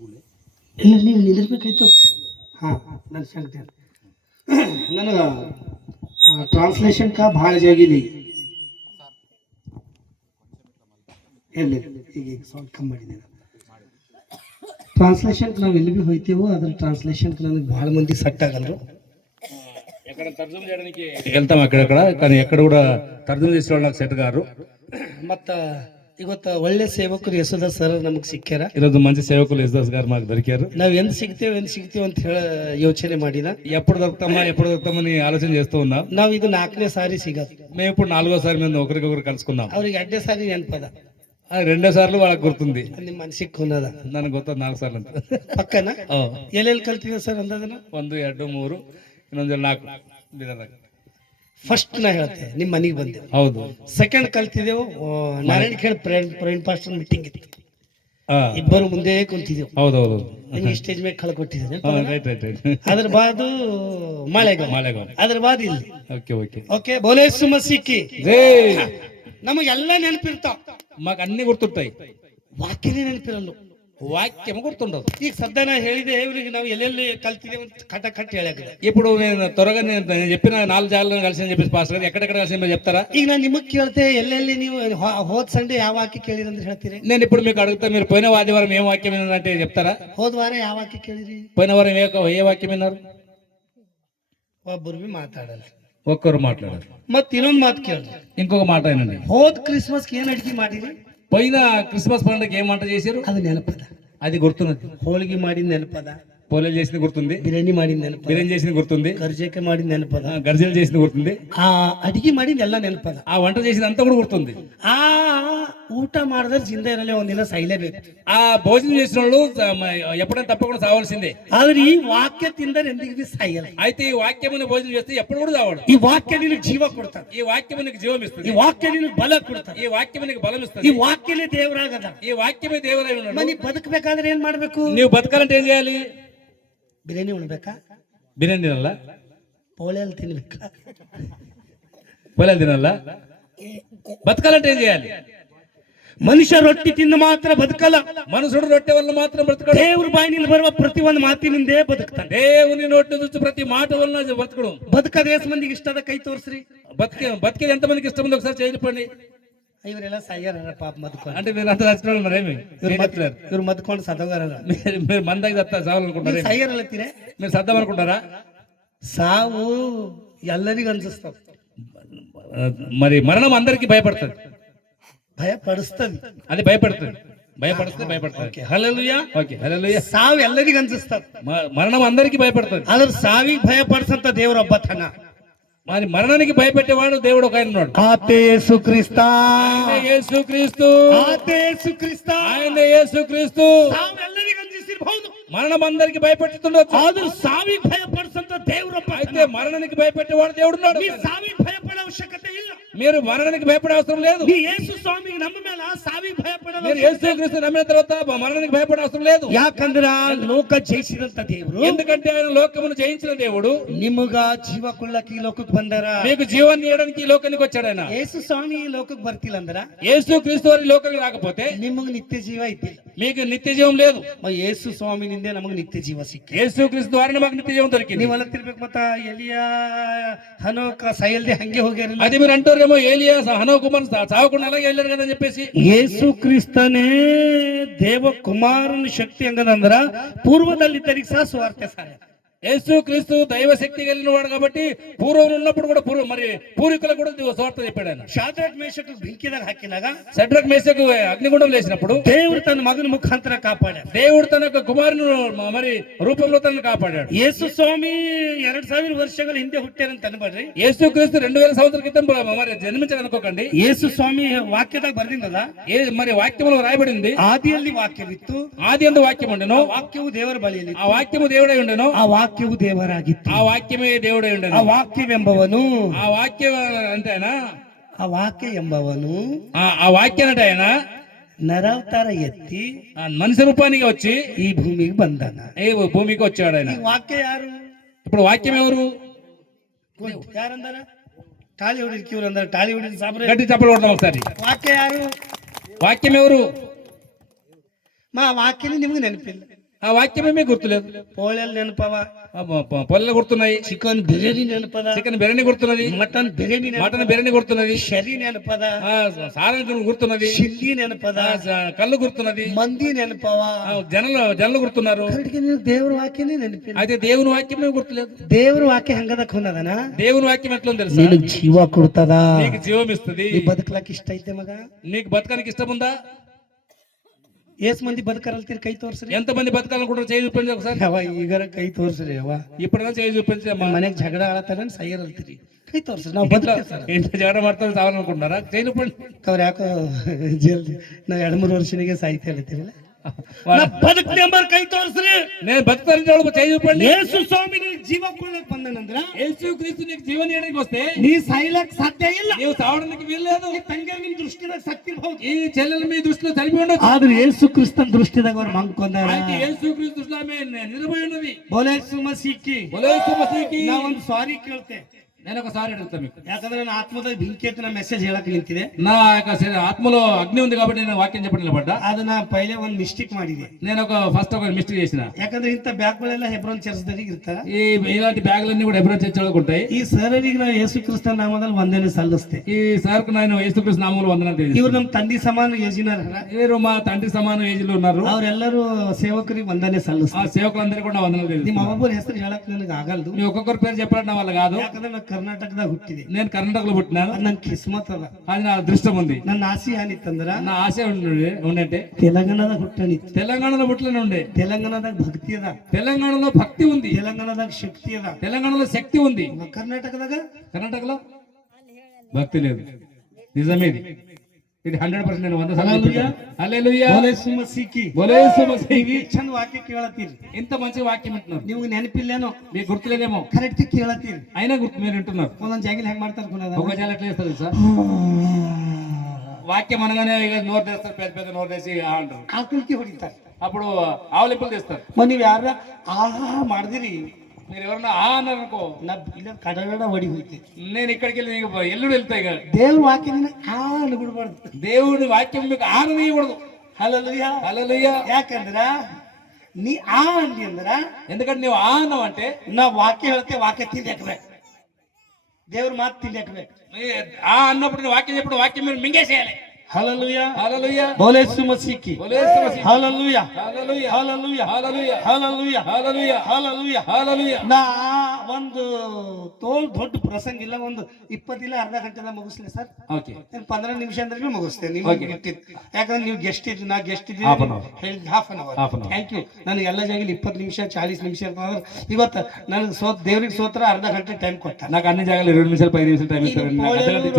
ಇಲ್ಲ ನೀವು ನಿಲ್ಲಿಸ್ಬೇಕಾಯ್ತು. ಹಾಂ ನಾನು सांगते ನನಗೆ ಟ್ರಾನ್ಸ್ಲೇಷನ್ का ಭಾಳ ಜಾಗಿಲಿ ಎಲ್ಲಿ ಈಗ ಸೌಂಡ್ ಕಮ್ಮಿ ಮಾಡಿದ್ದೇನೆ. ಟ್ರಾನ್ಸ್ಲೇಷನ್ ನಾವು ಎಲ್ಲಿ ಭೀ ಹೋಯ್ತೇವೋ ಅದ್ರ ಟ್ರಾನ್ಸ್ಲೇಷನ್ ನನಗೆ ಭಾಳ మంది సెట్ ಆಗಲ್ರು. ఎక్కడ తర్జుమా చేయడానికి వెళ్తాం అక్కడక్కడ, కానీ ఎక్కడ కూడా తర్జుమా చేసేవాళ్ళు నాకు సెట్ గారు. ಮತ್ತು ಇವತ್ತು ಒಳ್ಳೆ ಸೇವಕರು ಯಶೋದಾಸ್ ಸರ್ ನಮಗೆ ಸಿಕ್ಕ್ಯಾರ. ఈరోజు మంచి సేవకులు యశోదాస్ గారు మాకు దొరికారు. ನಾವು ಎಂದು ಸಿಗ್ತೇವೆ ಅಂತ ಹೇಳಿ ಯೋಚನೆ ಮಾಡಿದ. ఎప్పుడు దొరుకుతామని ఆలోచన చేస్తూ ఉన్నాం. ನಾವು ಇದು 4ನೇ ಸಾರಿ ಸಿಗೋದು. మేము ఇప్పుడు 4వ సారి మేము ఒకరికొకరు కలుసుకున్నాం. ಅವ್ರಿಗೆ 2ನೇ ಸಾರಿ ನೆನಪದ, అది 2వ సార్లు వాళ్ళకి గుర్తుంది. ನಿಮ್ಮ ಮನಸ್ಸಿಗೆ ಕುನ್ನದ. ನನಗೆ ಗೊತ್ತದ 4 ಸಾರ್లు ಅಂತ. ಪಕ್ಕನ ಎಲ್ಲೆಲ್ಲಿ ಕಲ್ತಿದೆ ಸರ್ ಅಂದದನ್ನ? 1 2 3 ಇನ್ನೊಂದು 4 ಬಿದರ್ದಾಗ. ಫಸ್ಟ್ ನಾ ಹೇಳ್ತೆ ನಿಮ್ಮ ಮನೆಗೆ ಬಂದೆವು. ಹೌದು. ಸೆಕೆಂಡ್ ಕಲ್ತಿದ್ದೆವು ನಾರಾಯಣ ಖೇಡ್ ಪ್ರವೀಣ್ ಪಾಸ್ಟರ್ ಮೀಟಿಂಗ್ ಇತ್ತು. ಇಬ್ಬರು ಮುಂದೆ ಕುಂತಿದ್ದೆವು. ಹೌದೌದು. ನಿಮ್ಗೆ ಸ್ಟೇಜ್ ಮೇಲೆ ಕಳ್ಕೊಟ್ಟಿದ್ದೇನೆ. ಅದ್ರ ಬಾದು ಮಾಳೆಗಾವ್, ಅದ್ರ ಬಾದ್ ಇಲ್ಲಿ. ಓಕೆ ಬೋಲೆ ಸುಮಸಿಕ್ಕಿ ನಮಗೆಲ್ಲ ನೆನಪಿರ್ತಾವ, మాకు అన్ని గుర్తుంటాయి. ವಾಕ್ಯನೇ ನೆನಪಿರಲ್ಲ. వాక్యం గుర్తుండదు. ಈಗ ಸದ್ಯ ನಾ ಹೇಳಿದೆ ಇವ್ರಿಗೆ ನಾವು ಎಲ್ಲೆಲ್ಲಿ ಕಲ್ತಿದ್ದೇವೆ ಅಂತ ಕಟ್ಟ ಹೇಳಕ್ಕೆ. ఇప్పుడు నేను త్వరగా నేను చెప్పిన 4 జాగాలను కలిసి అని చెప్పేసి పాస్టర్ గారు ఎక్కడెక్కడ కలిసి చెప్తారా? ಈಗ ನಾನು నిಮಗೆ ಕೇಳ್ತೆ ಎಲ್ಲೆಲ್ಲಿ ನೀವು ಹೋದ್ ಸಂಡೆ ಯಾವ ವಾಕ್ಯ ಕೇಳಿದ್ರಿ ಅಂತ ಹೇಳ್ತೀರಿ. నేను ఇప్పుడు మీకు అడుగుతా, మీరు పోయిన ఆదివారం ఏం వాక్యం విన్నారంటే చెప్తారా? ಹೋದ ವಾರ ಯಾವ ವಾಕ್ಯ ಕೇಳಿದ್ರಿ? పోయిన వారం ఏ వాక్యం విన్నారు? ಒಬ್ಬರು ಬಿ ಮಾತಾಡಲ್ಲ, ఒక్కరు మాట్లాడారు. ಮತ್ ಇನ್ನೊಂದು ಮಾತು ಕೇಳಿದ್ರಿ, ఇంకొక మాట ఏనండి, ಹೋದ್ ಕ್ರಿಸ್ಮಸ್ ಏನ್ ಅಡಿಗೆ ಮಾಡಿರಿ? పోయిన క్రిస్మస్ పండుగకి ఏం వంట చేశారు? ಅದು ನೆನಪದ. అది గుర్తున్నది. ಹೋಳಿಗೆ ಮಾಡಿದ ನೆನಪದ, పోలేలు చేసింది గుర్తుంది, ಬಿರಿಯಾನಿ ಮಾಡಿದ ನೆನಪದ, బిర్యానీ చేసింది గుర్తుంది, ಕರ್ಜೇಕೆ ಮಾಡಿದ ನೆನಪದ, గర్జలు చేసింది గుర్తుంది, ಆ ಅಡಿಗೆ ಮಾಡಿದ ಎಲ್ಲ ನೆನಪದ, ఆ వంట చేసింది అంతా కూడా గుర్తుంది. ಆ ಊಟ ಮಾಡಿದ್ರೆ ಜಿಂದ ಇರಲ್ಲ, ಒಂದಿನ ಸಾಯ್ಲೇಬೇಕು. ఆ భోజనం చేసిన వాళ్ళు ఎప్పుడైనా తప్పకుండా సావాల్సిందే. ಆದ್ರೆ ಈ ವಾಕ್ಯ ತಿಂದರೆ ಎಂದಿಗೂ ಬಿ ಸಾಯಲ್ಲ. అయితే ఈ వాక్యముని భోజనం చేస్తే ఎప్పుడు కూడా చావాడు. ಈ ವಾಕ್ಯ ನಿನಗೆ ಜೀವ ಕೊಡ್ತಾನೆ, ఈ వాక్యం నీకు జీవం ఇస్తుంది, ಈ ವಾಕ್ಯ ನಿನಗೆ ಬಲ ಕೊಡ್ತಾನೆ, ఈ వాక్యం నీకు బలం ఇస్తుంది, ಈ ವಾಕ್ಯನೇ ದೇವರಾಗದ. ఈ వాక్యమే దేవుడై ఉన్నాడు. ಮನಿ ಬದುಕಬೇಕಾದ್ರೆ ಏನ್ ಮಾಡ್ಬೇಕು? నీవు బతకాలంటే ఏం చేయాలి? ಬಿರಿಯಾನಿ ಉಣ್ಬೇಕಾ? బిర్యానీ తినాలా? ಪೋಳೆಯಲ್ಲಿ ತಿನ್ಬೇಕಾ? పోలేలు తినాలా? బతకాలంటే ఏం చేయాలి? ಮನುಷ್ಯ ರೊಟ್ಟಿ ತಿಂದು ಮಾತ್ರ ಬದುಕಲ್ಲ, మనుషుడు రొట్టె వల్ల మాత్రం బ్రతకడు. ದೇವ್ರ ಬಾಯಿನಿಂದ ಬರುವ ಪ್ರತಿ ಒಂದು ಮಾತಿನಿಂದೇ ಬದುಕ್ತಾನೆ. దేవుని నోటి నుంచి ప్రతి మాట వల్ల బతకడు. ಬದುಕದ ಎಷ್ಟು ಮಂದಿಗೆ ಇಷ್ಟದ ಕೈ ತೋರಿಸ್ರಿ. బతికేది ఎంత మందికి ఇష్టం ఉంది ఒకసారి చేయనిపండి. ಇವರೆಲ್ಲ ಸಾಯ್ಯಾರ ಪಾಪ ಮದ್ಕೊಂಡು. అంటే మీరు అంత నచ్చిన మరేమి ಇವ್ರು ಮದ್ಕೊಂಡು ಸದೋಗಾರ. మీరు మందాಗಿ సావాలనుకుంటారా? ಸಾಯ್ಯಾರಲ್ಲತ್ತೀರ, మీరు సద్దాం అనుకుంటారా? ಸಾವು ಎಲ್ಲರಿಗೂ ಅನ್ಸಿಸ್ತಾವ. మరి మరణం అందరికి భయపడుతుంది, ಭಯ ಪಡಿಸ್ತದೆ, అది భయపడుతుంది. హల్లెలూయా. ఓకే హల్లెలూయా. ಸಾವು ಎಲ್ಲರಿಗೂ ಅನ್ಸಿಸ್ತದ, మరణం అందరికి భయపడుతుంది. ಆದ್ರೆ ಸಾವಿಗೆ ಭಯ ಪಡಿಸಂತ ದೇವರೊಬ್ಬತನ. మరి మరణానికి భయపెట్టేవాడు దేవుడు ఒక ఆయన ఉన్నాడు. ಆತೆ ಯೇಸು ಕ್ರಿಸ್ತ, యేసుక్రీస్తు, ಆತೆ ಯೇಸು ಕ್ರಿಸ್ತ, ఆయన యేసుక్రీస్తు. ಸಾವು ಎಲ್ಲರಿಗೂ ಅನ್ಸಿಸಿರಬಹುದು, మరణం అందరికి భయపెట్టుతుండొచ్చు, ಆದ್ರೆ ಸಾವಿಗೆ ಭಯ ಪಡಿಸಂತ ದೇವರೊಬ್ಬ. అయితే మరణానికి భయపెట్టేవాడు దేవుడు ఉన్నాడు. ನೀ ಸಾವಿಗೆ ಭಯಪಡೋ ಅವಶ್ಯಕತೆ ಇಲ್ಲ, మీరు మరణానికి భయపడే అవసరం లేదు. ನೀ ಯೇಸು ಸ್ವಾಮಿಗೆ ನಮ್ಮ ಮೇಲೆ ಸಾವಿಗೆ ಭಯಪಡೋ, మీరు యేసుక్రీస్తు నమ్మిన తర్వాత మరణానికి భయపడే అవసరం లేదు. ಯಾಕಂದ್ರ ಲೋಕ ಜಯಿಸಿದಂತ ದೇವರು, ఎందుకంటే ఆయన లోకమును జయించిన దేవుడు ನಿಮಗ ಜೀವ ಕೊಳ್ಳಕ್ಕೆ ಈ ಲೋಕಕ್ಕೆ ಬಂದಾರ. మీకు జీవాన్ని ఇవ్వడానికి ఈ లోకానికి వచ్చాడు ఆయన. ಯೇಸು ಸ್ವಾಮಿ ಈ ಲೋಕಕ್ಕೆ ಬರ್ತಿಲ್ಲ ಅಂದ್ರ, యేసుక్రీస్తు వారి లోకానికి రాకపోతే ನಿಮಗ್ ನಿತ್ಯ ಜೀವ ಇದ್ದಿಲ್ಲ. మీకు నిత్య జీవం లేదు. ಯೇಸು ಸ್ವಾಮಿನಿಂದ ನಮಗ್ ನಿತ್ಯ ಜೀವ ಸಿಕ್ಕ. యేసుక్రీస్తు ద్వారా మాకు నిత్య జీవం దొరికింది. ನೀವು ಅಲ್ಲತ್ತಿರ್ಬೇಕು. ಮತ್ತ ಎಲಿಯಾ ಹನೋಕ ಸಾಯಲ್ದೆ ಹಂಗೆ ಹೋಗ್ಯಾರಿಲ್ಲ. అది మీరు అంటారేమో ఏలియా హనో కుమార్ చావకుండా అలాగే వెళ్ళారు కదా అని చెప్పేసి. ಯೇಸು ಕ್ರಿಸ್ತನೇ ದೇವ ಕುಮಾರನ ಶಕ್ತಿ ಹಂಗದಂದ್ರ ಪೂರ್ವದಲ್ಲಿದ್ದರಿಗೆ ಸಹ ಸುವಾರ್ತೆ ಸಾರ. యేసుక్రీస్తు దైవ శక్తి కలిగిన వాడు కాబట్టి పూర్వం ఉన్నప్పుడు కూడా మరి పూర్వీకులకు కూడా స్వార్థ చెప్పాడు ఆయన. ಶಾದ್ರಕ್ ಮೇಷಕ್ ಬೆಂಕಿದಾಗ ಹಾಕಿದಾಗ షడ్రక్ మేషకు అగ్నిగుండం లేసినప్పుడు ದೇವರು ತನ್ನ ಮಗನ ಮುಖಾಂತರ ಕಾಪಾಡ. దేవుడు తన యొక్క కుమారుని మరి రూపంలో తనను కాపాడాడు. ಯೇಸು ಸ್ವಾಮಿ 2000 ವರ್ಷಗಳ ಹಿಂದೆ ಹುಟ್ಟ್ಯಾರಂತ ಅನ್ಬೇಡ್ರಿ. యేసుక్రీస్తు 2000 సంవత్సరాల క్రితం మరి జన్మించాడు అనుకోకండి. ಯೇಸು ಸ್ವಾಮಿ ವಾಕ್ಯದಾಗ ಬರ್ದಿಂದದ, మరి వాక్యములో రాయబడింది, ಆದಿಯಲ್ಲಿ ವಾಕ್ಯವಿತ್ತು, ఆది అందు వాక్యం ఉండెను, ವಾಕ್ಯವು ದೇವರ ಬಳಿಯಲ್ಲಿ, ఆ వాక్యము దేవుడై ఉండెను, ಆ ವಾಕ್ಯವು ದೇವರಾಗಿತ್ತು, ఆ వాక్యమే దేవుడై ఉండెను. ಆ ವಾಕ್ಯವೆಂಬವನು, ఆ వాక్యం అంటే ఆయన, ಆ ವಾಕ್ಯ ಎಂಬವನು ఆ వాక్యం అంటే ఆయన ನರಾವತಾರ ಎತ್ತಿ మనిషి రూపానికి వచ్చి ಈ ಭೂಮಿಗೆ ಬಂದಾನ. ఏ భూమికి వచ్చాడు ఆయన. ಈ ವಾಕ್ಯ ಯಾರು? ఇప్పుడు వాక్యం ఎవరు? ಯಾರಂದಾರ? ಟಾಳಿ ಹೊಡಿದ ಕಿವ್ರು ಅಂದಾರ, ಟಾಳಿ ಹೊಡಿದ ಸಾಬ್ರೆ గట్టి చప్పలు కొడతాం ఒకసారి. ವಾಕ್ಯ ಯಾರು? వాక్యం ఎవరు? ವಾಕ್ಯನೇ ನಿಮ್ಗೆ ನೆನಪಿಲ್ಲ. ఆ వాక్యమే మీకు గుర్తులేదు. పోళెలు నెనపవా, పొల్లలు గుర్తున్నాయి, చికెన్ బిర్యానీ నెనపదా, చికెన్ బిర్యానీ గుర్తున్నది, మటన్ బిర్యానీ మటన్ బిర్యానీ గుర్తున్నది, షరీ నెనపదా, సారం గుర్తున్నది, చిల్లీ నెనపదా, కళ్ళు గుర్తున్నది, మంది నెనపవా, జనలు గుర్తున్నారు. దేవుని వాక్యనే నెనపి. అయితే దేవుని వాక్యమే గుర్తులేదు. దేవుని వాక్యం హంగదక్కున్నదనా? దేవుని వాక్యం ఎట్లా ఉంది తెలుసా? నీకు జీవ కొడుతుందా? నీకు జీవం ఇస్తుంది. నీ బతుకులకు ఇಷ್ಟ అయితే మగ నీకు బతకానికి ఇష్టం ఉందా? ఏసు మంది బతకరాలు కై తోర్సరి. ఎంత మంది బతకాలనుకుంటారు? చేయి చూపించి ఒకసారి. ఈగర కై తోర్సరి ఇప్పుడైనా చేయి చూపించి. మನೆಗೆ ಜಗಳ ಆಡತಾರని ಸೈಯರಲ್ತಿರಿ ಕೈ ತೋರ್ಸ್ರಿ ನಾವು ಬದುಕ್ತೇವೆ. ఎంత జగడ ಮಾಡ್ತಾರೆ ಸಾವನ್ನನುకుంటున్నారా? చేయి చూపండి. ಅವ್ರು ಯಾಕೋ ಜಲ್ದಿ ನಾವು 2-3 ವರ್ಷನಿಗೆ ಸಾಹಿತ್ಯ ಹೇಳ್ತೀರಲ್ಲ, ಬದುಕ್ತೆ ಎಂಬರ್ ಕೈ ತೋರ್ಸ್ರಿ. నేను బతుకుతాను చేయి చూపండి. యేసు స్వామి నీ జీవ కొడలకు ಬಂದనంದ್ರ, యేసు క్రీస్తు నీకు జీవన ఇవ్వడానికి వస్తే నీ సాయలకు సాధ్య ಇಲ್ಲ. నీవు చావడానికి వీల్లేదు. ಈ ತಂಗಿಯ ನಿಮ್ಮ ದೃಷ್ಟಿದಾಗ ಸತ್ಯ ಇರಬಹುದು, ఈ చెల్లెలు మీ దృష్టిలో చనిపోయి ఉండొచ్చు. ಆದ್ರೆ యేసు ಕ್ರಿಸ್ತನ ದೃಷ್ಟಿದಾಗ ಅವರು ಮಂಕೊಂಡಾರ. అయితే యేసు క్రీస్తు దృష్టిలో ఆమె నిలబడి ఉన్నది. ಬೋಲೆ ಸುಮಸಿಕ್ಕಿ బోలో యేసు మసీకి. ನಾ ಒಂದು ಸಾರಿ ಕೇಳ್ತೆ, నేను ఒకసారి అడుగుతాను మీకు. ಯಾಕಂದ್ರೆ ನನ್ನ ಆತ್ಮದಾಗ ಬೆಂಕಿ ಎತ್ತಿನ ಮೆಸೇಜ್ ಹೇಳಕ್ ನಿಂತಿದೆ. నా యొక్క ఆత్మలో అగ్ని ఉంది కాబట్టి నేను వాక్యం చెప్పడం నిలబడ్డా. ಅದನ್ನ ಪೈಲೆ ಒಂದು ಮಿಸ್ಟೇಕ್ ಮಾಡಿದೆ. నేను ఫస్ట్ ఒక మిస్టేక్ చేసిన. ಯಾಕಂದ್ರೆ ಇಂಥ ಬ್ಯಾಗ್ಗಳೆಲ್ಲ ಹೆಬ್ರೋನ್ ಚರ್ಚ್ದಲ್ಲಿ ಇರ್ತಾರ. ఇలాంటి బ్యాగులన్నీ కూడా ఎబ్రోన్ చర్చ్ ఉంటాయి. ಈ ಸರರಿಗೆ ನಾವು ಯೇಸು ಕ್ರಿಸ್ತನ ನಾಮದಲ್ಲಿ ವಂದನೆ ಸಲ್ಲಿಸ್ತೆ. ఈ సార్కు నేను యేసుక్రీస్తు నామములో వందనాలు తెలియజేస్తాను. ಇವ್ರು ನಮ್ಮ ತಂದೆ ಸಮಾನ ಏಜಿನರ, వీరు మా తండ్రి సమాన ఏజ్ లో ఉన్నారు. ಅವರೆಲ್ಲರೂ ಸೇವಕರಿಗೆ ವಂದನೆ ఆ ಸಲ್ಲಿಸ್ತಾರೆ. సేవకులందరూ కూడా వందనాలు ನಿಮ್ಮ తెలియజేస్తాను. ಒಬ್ಬೊಬ್ಬರ ಹೆಸರು ಹೇಳಕ್ ನನಗೆ ಆಗಲ್ದು, మీ ఒక్కొక్కరి పేరు చెప్పడం నా వల్ల కాదు. ಯಾಕಂದ್ರೆ ನಾನು ಕರ್ನಾಟಕದಾಗ ಹುಟ್ಟಿದೆ. నేను కర్ణాటకలో పుట్టినాను. ಅದು ನನ್ನ ಕಿಸ್ಮತ್ ಅದ. అది నా అదృష్టం ఉంది. ನನ್ನ ಆಸೆ ಏನಿತ್ತಂದ್ರ నా ఆశ ఉండంటే ತೆಲಂಗಾಣದಾಗ ಹುಟ್ಟಣಿತ್ತು. తెలంగాణలో పుట్టిన ఉండే. ತೆಲಂಗಾಣದಾಗ ಭಕ್ತಿ ಅದ, తెలంగాణలో భక్తి ఉంది, ತೆಲಂಗಾಣದಾಗ ಶಕ್ತಿ ಅದ. తెలంగాణలో శక్తి ఉంది. ಕರ್ನಾಟಕದಾಗ కర్ణాటకలో భక్తి లేదు. నిజమేది. ఇది 100% నేను 100% హల్లెలూయా. హల్లెలూయా. ಬೋಲೆ ಸುಮಸಿಕ್ಕಿ. బోలో యేసు మసీకి. ನೀವು ಚಂದ ವಾಕ್ಯ ಕೇಳತ್ತೀರಿ, ఇంత మంచి వాక్యం వింటున్నారు. ನಿಮ್ಗೆ ನೆನಪಿಲ್ಲೇನೋ, మీకు గుర్తులేదేమో, ಕರೆಕ್ಟ್ ಕೇಳತ್ತೀರಿ. అయినా గుర్తు మీరు వింటున్నారు. ಒಂದೊಂದ್ ಜಾಗಿಲ್ ಹೆಂಗ್ ಮಾಡ್ತಾರ ఒక చాలా ఎట్లా చేస్తారు సార్? వాక్యం అనగానే ఇక నోరు తెస్తారు, పెద్ద పెద్ద నోరు తెసి అంటారు. ಆಕಳಿಗೆ ಹೊಡಿತಾರೆ. అప్పుడు ఆవలింపులు తెస్తారు. మరి ನೀವು ಯಾರ ಆಹಾ ಮಾಡಿದಿರಿ, మీరు ఎవరన్నా ఆ అన్నారు అనుకో, ನಾ ಇಲ್ಲ ಕಡಗಡ ಹೊಡಿ ಹೋಯ್ತಿ. నేను ఇక్కడికి వెళ్ళి ఇక ఎల్లుడు వెళ్తా. ఇక ದೇವ್ರ ವಾಕ್ಯನ ಆ ಅನ್ಬಿಡ್ಬಾರ್ದು. దేవుడి వాక్యం మీకు ఆననీయకూడదు. ಹಲ್ಲೆಲೂಯಾ. హల్లెలూయా. ಯಾಕಂದ್ರ ನೀ ಆ ಅಂದಿ ಅಂದ್ರ, ఎందుకంటే నువ్వు ఆ అన్నావు అంటే ನಾ ವಾಕ್ಯ ಹೇಳ್ತೇವೆ, ವಾಕ್ಯ ತಿಂದಾಕ್ಬೇಕು, ದೇವ್ರ ಮಾತು ತಿಂದಾಕ್ಬೇಕು. ఆ అన్నప్పుడు నువ్వు వాక్యం చెప్పిన వాక్యం మీరు మింగేసేయాలి. ಹಲ್ಲೆಲೂಯಾ. హల్లెలూయా. ಬೋಲೆ ಸುಮಸಿಕ್ಕಿ. బోలో యేసు మసీకి. ಹಲ್ಲೆಲೂಯಾ. హల్లెలూయా. ಹಲ್ಲೆಲೂಯಾ. హల్లెలూయా. ಹಲ್ಲೆಲೂಯಾ. హల్లెలూయా. ಹಲ್ಲೆಲೂಯಾ. హల్లెలూయా. ನಾ ಒಂದು ತೋಲ್ ದೊಡ್ಡ ಪ್ರಸಂಗ ಇಲ್ಲ, ಒಂದು 20 ಇಲ್ಲ ಅರ್ಧ ಗಂಟೆದಾಗ ಮುಗಿಸ್ಲಿ ಸರ್. ఓకే. 15 ನಿಮಿಷ ಅಂದ್ರೆ ಮುಗಿಸ್ತೇನೆ. Okay. ನಿಮ್ಗೆ ಗೊತ್ತಿತ್ತು, ಯಾಕಂದ್ರೆ ನೀವು ಗೆಸ್ಟ್ ಇದ್ರಿ, ನಾ ಗೆಸ್ಟ್ ಇದ್ದೀನಿ. Half an hour. ಹೇಳಿದ್ half an hour. Half an hour. Thank you. ನನಗೆ ಎಲ್ಲ ಜಾಗಲಿ 20 ನಿಮಿಷ 40 ನಿಮಿಷ ಇರ್ತದ್ರೆ, ಇವತ್ತು ನನಗೆ ದೇವ್ರಿಗೆ ಸೋತ್ರ ಅರ್ಧ ಗಂಟೆ ಟೈಮ್ ಕೊಟ್ಟ. నాకు అన్ని జాగాలు 20 నిమిషాలు 5 నిమిషాలు టైం ఇస్తారు.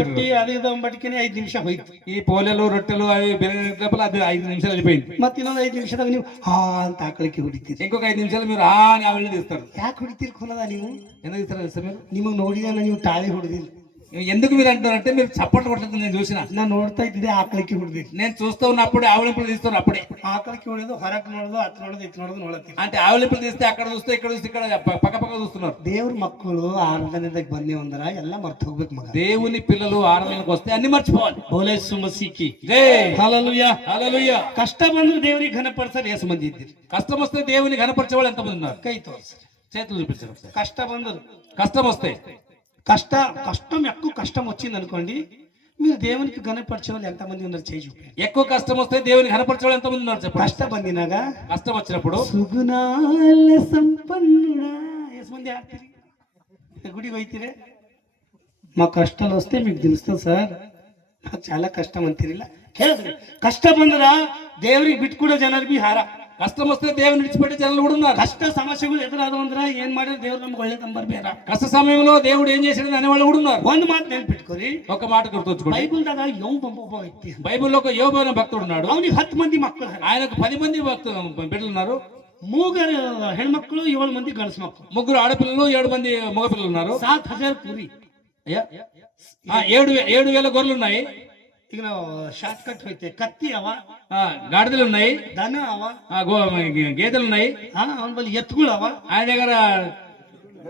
ರೊಟ್ಟಿ ಅದು ಇದು ಅಂಬಟಿಕೆನೆ 5 ನಿಮಿಷ ಹೋಯ್ತು. ఈ పోలేలు రొట్టెలు అవి బిర్యానీ లోపల అది 5 నిమిషాలు వెళ్ళిపోయింది. ಮತ್ತೆ ಇನ್ನೊಂದು 5 ನಿಮಿಷದಾಗ ನೀವು ಹಾ ಅಂತ ಆಕಳಿಕೆ ಹೊಡಿತೀರಿ. ఇంకొక 5 నిమిషాలు మీరు ఆ అని ఆవిడ తీస్తారు. ಯಾಕೆ ಹೊಡಿತೀರಿ ಖುನದ ನೀವು? ఎందుకు తీస్తారు తెలుసా మీరు? ನಿಮಗೆ ನೋಡಿದ ನೀವು ಟಾಳಿ ಹೊಡೆದಿಲ್ಲ. ఎందుకు మీరు అంటారంటే మీరు చప్పట్లు కొట్టదు. నేను చూసిన, ನಾನು ನೋಡ್ತಾ ಇದ್ದಿದ್ದೆ ಆಕಳಿಕೆ ಹೊಡೆದಿರಿ. నేను చూస్తూ ఉన్నప్పుడే ఆవిలింపులు తీస్తారు. అప్పుడే ಆಕಳಿಕೆ ಹೊಡೆದು ಹೊರಗೆ ನೋಡೋದು, ಅತ್ ನೋಡೋದು, ಇತ್ ನೋಡೋದು ನೋಡತ್ತೀರಿ. అంటే ఆవిలింపులు తీస్తే అక్కడ చూస్తే ఇక్కడ చూస్తే ఇక్కడ పక్క పక్క చూస్తున్నారు. ದೇವ್ರ ಮಕ್ಕಳು ಆರಾಧನೆದಾಗ ಬಂದೇವು ಅಂದ್ರ ಎಲ್ಲ ಮರ್ತ ಹೋಗ್ಬೇಕು ಮಗ. దేవుని పిల్లలు ఆరాధనకు వస్తే అన్ని మర్చిపోవాలి. ಬೋಲೆ ಸುಮಸಿಕ್ಕಿ. జై ಹಲ್ಲೆಲೂಯಾ. హల్లెలూయా. ಕಷ್ಟ ಬಂದ್ರೆ ದೇವರಿಗೆ ಘನಪಡಿಸಲು ಎಷ್ಟು ಮಂದಿ ಇದ್ದೀರಿ? కష్టం వస్తే దేవుని ఘనపరిచే వాళ్ళు ఎంతమంది ఉన్నారు? ಕೈ ತೋರಿಸ್ರಿ. చేతులు చూపించారు ఒకసారి. కష్ట ಬಂದರು, కష్టం వస్తే, కష్టం ఎక్కువ కష్టం వచ్చింది అనుకోండి, మీరు దేవునికి ఘనపరిచే వాళ్ళు ఎంతమంది ఉన్నారు? చేయి చూపి. ఎక్కువ కష్టం వస్తే దేవుని ఘనపరిచే వాళ్ళు ఎంతమంది ఉన్నారు చెప్పండి. కష్ట ಬಂದಿನಾಗ కష్టం వచ్చినప్పుడు ಸುಗುಣಾಲ ಸಂಪನ್ನುಡ ಎಷ್ಟು ಮಂದಿ ಆಗ್ತೀರಿ? గుడికి ಹೋಯ್ತೀರಿ? మా కష్టాలు వస్తే మీకు తెలుస్తుంది సార్, నాకు చాలా కష్టం అంತೀರಿಲ್ಲ. ಕೇಳಿದ್ರಿ, ಕಷ್ಟ ಬಂದ್ರ ದೇವ್ರಿಗೆ ಬಿಟ್ಕೊಡೋ ಜನರಿಗೆ ಹಾರ. కష్టం వస్తే దేవుని విడిచిపెట్టే జనాలు కూడా ఉన్నారు. ಕಷ್ಟ ಸಮಸ್ಯೆಗಳು ಎದುರಾದವು ಅಂದ್ರ ಏನ್ ಮಾಡಿದ್ರೆ ದೇವ್ರು ನಮ್ಗೆ ಒಳ್ಳೆ ನಂಬರ್ ಬೇಡ. కష్ట సమయంలో దేవుడు ఏం చేశాడని అనేవాళ్ళు కూడా ఉన్నారు. ಒಂದು ಮಾತು ನೆನ್ಪಿಟ್ಕೊರಿ, ఒక మాట గుర్తుంచుకోండి. ಬೈಬಲ್ದಾಗ ಒಬ್ಬ ವ್ಯಕ್ತಿ, బైబిల్లో ఒక యోబు అనే భక్తుడు ఉన్నాడు. ಅವನಿಗೆ 10 ಮಂದಿ ಮಕ್ಕಳು, ఆయనకు 10 మంది బిడ్డలు ఉన్నారు. 3 ಹೆಣ್ಮಕ್ಳು 7 ಮಂದಿ ಗಂಡಸು ಮಕ್ಕಳು, 3 ఆడపిల్లలు 7 మంది మగపిల్లలు ఉన్నారు. 7000 ಕುರಿ. అయ్యా 7,000 గొర్రెలు ఉన్నాయి. ಈಗ ನಾವು ಶಾರ್ಟ್ ಕಟ್ ಹೋಯ್ತೆ. ಕತ್ತಿ ಅವ, గాడిదలు ఉన్నాయి, ದನ ಅವ, గేదెలు ఉన్నాయి, ಅವನ ಬಳಿ ಎತ್ತುಗಳು ಅವ, ఆయన దగ్గర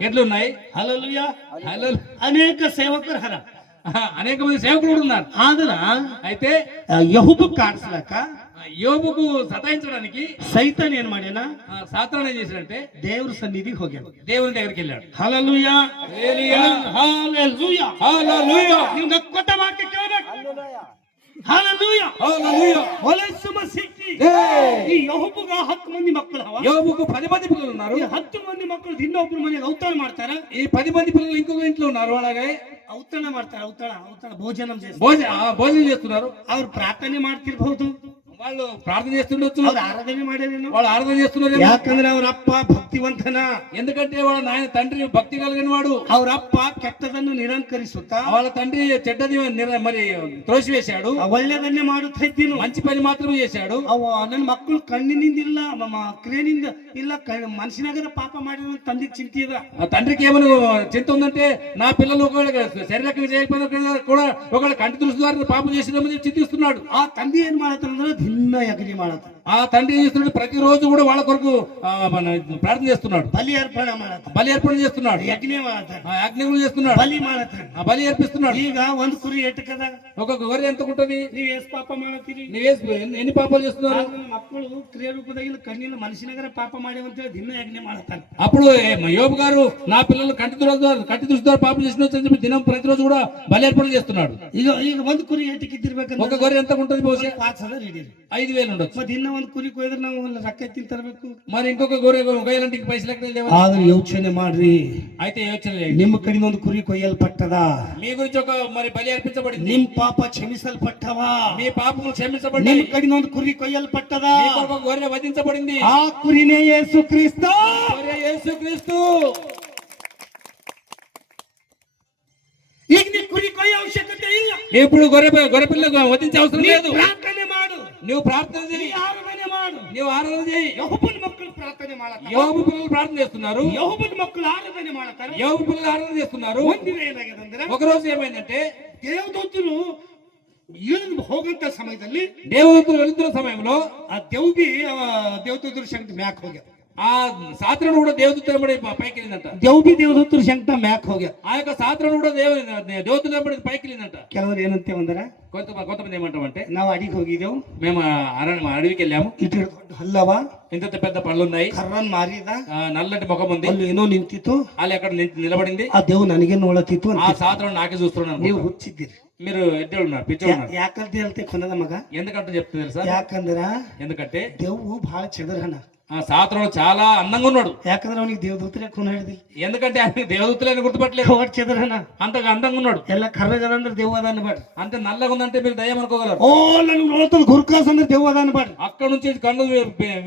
ఎడ్లు ఉన్నాయి. ಹಲ್ಲೆಲೂಯಾ. హలో. ಅನೇಕ ಸೇವಕರು ಹರ, అనేక మంది సేవకులు కూడా ఉన్నారు. ಆದ್ರ అయితే ಯಹುಬ ಕಾಣಿಸ್ಲಕ್ಕ యోబుకు సతాయించడానికి సైతాన్ ఏం ಮಾಡ್ಯಾನ సాతాను ఏం చేశాడంటే ದೇವ್ರ ಸನ್ನಿಧಿಗೆ ಹೋಗ್ಯಾನ. దేవుని దగ్గరికి వెళ్ళాడు. హల్లెలూయా హల్లెలూయా. హల్లెలూయా హల్లెలూయా. ನೀವು ನಕ್ಕೊತ ವಾಕ್ಯ ಕೇಳಬೇಕು. హల్లెలూయా హల్లెలూయా. ಹೊಲಸು ಮಸಿಕ್ಕಿ ಈ ಯೆಹೋವಗ 10 ಮಂದಿ ಮಕ್ಕಳು ಅವ. యోబుకు 10 మంది పిల్లలు ఉన్నారు. ಈ 10 ಮಂದಿ ಮಕ್ಕಳು ದಿನೊಬ್ಬರ ಮನೆಗೆ ಔತಣ ಮಾಡ್ತಾರ. ఈ 10 మంది పిల్లలు ఇంకొక ఇంట్లో ఉన్నారు. అలాగే ಔತಣ ಮಾಡ್ತಾರ. ಔತಣ ಭೋಜనం చేస్తారు. భోజనం చేస్తున్నారు. ಅವ್ರು ಪ್ರಾರ್ಥನೆ ಮಾಡ್ತಿರ್ಬಹುದು. వాళ్ళు ప్రార్థన చేస్తుండొచ్చు. ಅವ್ರು ಆರಾಧನೆ ಮಾಡ್ಯಾರೇನೋ. వాళ్ళు ఆరాధన చేస్తున్నారు. ಯಾಕಂದ್ರೆ ಅವ್ರ ಅಪ್ಪ ಭಕ್ತಿವಂತನ. ఎందుకంటే వాళ్ళ నాయన తండ్రి భక్తి కలిగిన వాడు. ಅವ್ರ ಅಪ್ಪ ಕೆಟ್ಟದನ್ನು ನಿರಾಕರಿಸುತ್ತಾ వాళ్ళ తండ్రి చెడ్డది మరి త్రోసివేశాడు. ಒಳ್ಳೆದನ್ನೇ ಮಾಡುತ್ತಾ ಇದ್ದೀನು. మంచి పని మాత్రమే చేశాడు. ಅವ ನನ್ನ ಮಕ್ಕಳು ಕಣ್ಣಿನಿಂದ ಇಲ್ಲ ಕ್ರಿಯೆನಿಂದ ಇಲ್ಲ ಮನಸ್ಸಿನಾಗರ ಪಾಪ ಮಾಡಿದ ತಂದೆಗೆ ಚಿಂತೆ ಇದ. ఆ తండ్రికి ఏమైనా చింత ఉందంటే నా పిల్లలు ఒకవేళ శరీరకంగా చేయకపోయినా కూడా ఒకవేళ కంటి దృష్టి ద్వారా పాపం చేసిన చింతిస్తున్నాడు. ఆ తండ్రి ఏం ಮಾಡತಾನಂದ್ರೆ ದಿನ ಯಜ್ಞ ಮಾಡತಾನ. ఆ తండ్రి ఏం చేస్తున్నాడు, ప్రతిరోజు కూడా వాళ్ళ కొరకు ప్రార్థన చేస్తున్నాడు. బలి అర్పణ ಮಾಡತಾನ. బలి అర్పణ చేస్తున్నాడు. యజ్ఞ ಮಾಡತಾನ. యజ్ఞం చేస్తున్నాడు. బలి ಮಾಡತಾನ. ఆ బలి అర్పిస్తున్నాడు. ಈಗ ಒಂದು ಕುರಿ ಎಟ್ಟು ಕದ ఒక గొర్రె ఎంత ఉంటది? ನೀವು ಎಷ್ಟು ಪಾಪ ಮಾಡ್ತೀರಿ? ఎన్ని పాపాలు చేస్తున్నారు? ಮಕ್ಕಳು ಕ್ರಿಯೆ ರೂಪದಾಗ ಕಣ್ಣಿನ ಮನಸ್ಸಿನಾಗರ ಪಾಪ ಮಾಡಿ ಅಂತ ಹೇಳಿ ದಿನ ಯಜ್ಞ ಮಾಡತಾನ. అప్పుడు యోబు గారు నా పిల్లలు కంటి దృష్టి ద్వారా పాపం చేసిన దినం ప్రతిరోజు కూడా బలి అర్పణ చేస్తున్నాడు. ಈಗ ಒಂದು ಕುರಿ ಎಟ್ಟಕ್ಕೆ ಇದ್ದಿರ್ಬೇಕಂದ್ರೆ ఒక గొర్రె ఎంత ఉంటుంది? బహుశా 5,000 ಹಿಡೀರಿ. 5,000 ఉండొచ్చు. ದಿನ ಒಂದು ಕುರಿ ಕೊಯ್ದ್ರೆ ನಾವು ರೊಕ್ಕ ಎತ್ತಿ ತರಬೇಕು. మరి ఇంకొక గొర్రె కొయ్యాలంటే పైసలు ఎక్కడ లేవా? ಆದ್ರೆ ಯೋಚನೆ ಮಾಡ್ರಿ. అయితే యోచన ನಿಮ್ಮ ಕಡೆಯಿಂದ ಒಂದು ಕುರಿ ಕೊಯ್ಯಲ್ಪಟ್ಟದ. మీ గురించి ఒక మరి బలి అర్పించబడింది. ನಿಮ್ ಪಾಪ ಕ್ಷಮಿಸಲ್ಪಟ್ಟವ. మీ పాపములు క్షమించబడ్డాయి. ನಿಮ್ಮ ಕಡೆಯಿಂದ ಒಂದು ಕುರಿ ಕೊಯ್ಯಲ್ಪಟ್ಟದ. మీ కొరకు ఒక గొర్రె వధించబడింది. ಆ ಕುರಿನೇ ಯೇಸು ಕ್ರಿಸ್ತ. గొర్రె యేసుక్రీస్తు. ಈಗ ನೀ ಕುರಿ ಕೊಯ್ಯ ಅವಶ್ಯಕತೆ ಇಲ್ಲ. ఇప్పుడు గొర్రె పిల్ల వధించే అవసరం లేదు. ಪ್ರಾರ್ಥನೆ ಮಾಡು. నువ్వు ప్రార్థన చేయి. ಆರಾಧನೆ ಮಾಡು. నువ్వు ఆరాధన చేయి. ಯೆಹೋವನ ಮಕ್ಕಳು ಪ್ರಾರ್ಥನೆ ಮಾಡತಾರೆ. యోబు పిల్లలు ప్రార్థన చేస్తున్నారు. ಯೆಹೋವನ ಮಕ್ಕಳು ಆರಾಧನೆ ಮಾಡ್ತಾರೆ. యోబు పిల్లలు ఆరాధన చేస్తున్నారు. ಒಂದಿನ ಏನಾಗಿದೆ ఒక రోజు ఏమైందంటే ದೇವದೂತರು ಇಳಿದು ಹೋಗಂತ ಸಮಯದಲ್ಲಿ దేవదూతలు వెళ్తున్న సమయంలో ಆ ದೇವದೂತರ ಶಕ್ತಿ ಮ್ಯಾಕ್ ಹೋಗ್ಯ. ఆ సాత్రుడు కూడా దేవదూత పైకి వెళ్ళిందంట. ದೇವದೂತರ ಶಕ್ತಿ ಮ್ಯಾಕ್ ಹೋಗ್ಯ. ఆ యొక్క సాత్రుడు కూడా దేవదూత పైకి వెళ్ళిందంట. ಕೆಲವರು ಏನಂತೆ ಅಂದ್ರ కొంతమంది ఏమంటామంటే ನಾವು ಅಡಿಗೆ ಹೋಗಿದ್ದೆವು. మేము అడవికి వెళ్ళాము. ಇಟ್ಟು ಹಲ್ಲವ ఇంత పెద్ద పళ్ళు ఉన్నాయి. ಕರ್ರನ್ ಮಾರಿದ. నల్లటి ముఖం ఉంది. ಅಲ್ಲಿ ಏನೋ ನಿಂತಿತ್ತು. వాళ్ళు అక్కడ నిలబడింది. ಆ ದೇವ್ ನನಗೆ ನೋಡತಿತ್ತು. ఆ సాత్రుడు నాకే చూస్తున్నాను. ನೀವು ಹುಚ್ಚಿದ್ದೀರಿ. మీరు ఎడ్డోళ్ళు ఉన్నారు, పిచ్చోళ్ళు ఉన్నారు. ಯಾಕಂತ ಹೇಳ್ತೆ ಕೊನದ ಮಗ. ఎందుకంటే చెప్తుంది తెలుసా? ಯಾಕಂದ್ರ ఎందుకంటే ದೇವು ಬಹಳ చెదరహన. ఆ సాత్రుడు చాలా అందంగా ఉన్నాడు. ಯಾಕಂದ್ರೆ ಅವನಿಗೆ ದೇವದೂತರೇ ಕೊನ ಹಿಡಿದಿಲ್ಲ. ఎందుకంటే ఆయన దేవదూతలని గుర్తుపట్టలేదు. ಕೋಟ್ చెదరహన. అంతగా అందంగా ఉన్నాడు. ಎಲ್ಲ ಕರ್ರಗದ ಅಂದ್ರೆ ದೇವ್ ಅದ ಅನ್ಬೇಡ್ರಿ. అంతే నల్లగా ఉందంటే మీరు దయ్యం అనుకోగలరు. ಓ ನನ್ಗೆ ನೋಡ್ತದ ಗುರ್ಕಾಸ್ ಅಂದ್ರೆ ದೇವ್ ಅದ ಅನ್ಬೇಡ್ರಿ. అక్కడ నుంచి కళ్ళు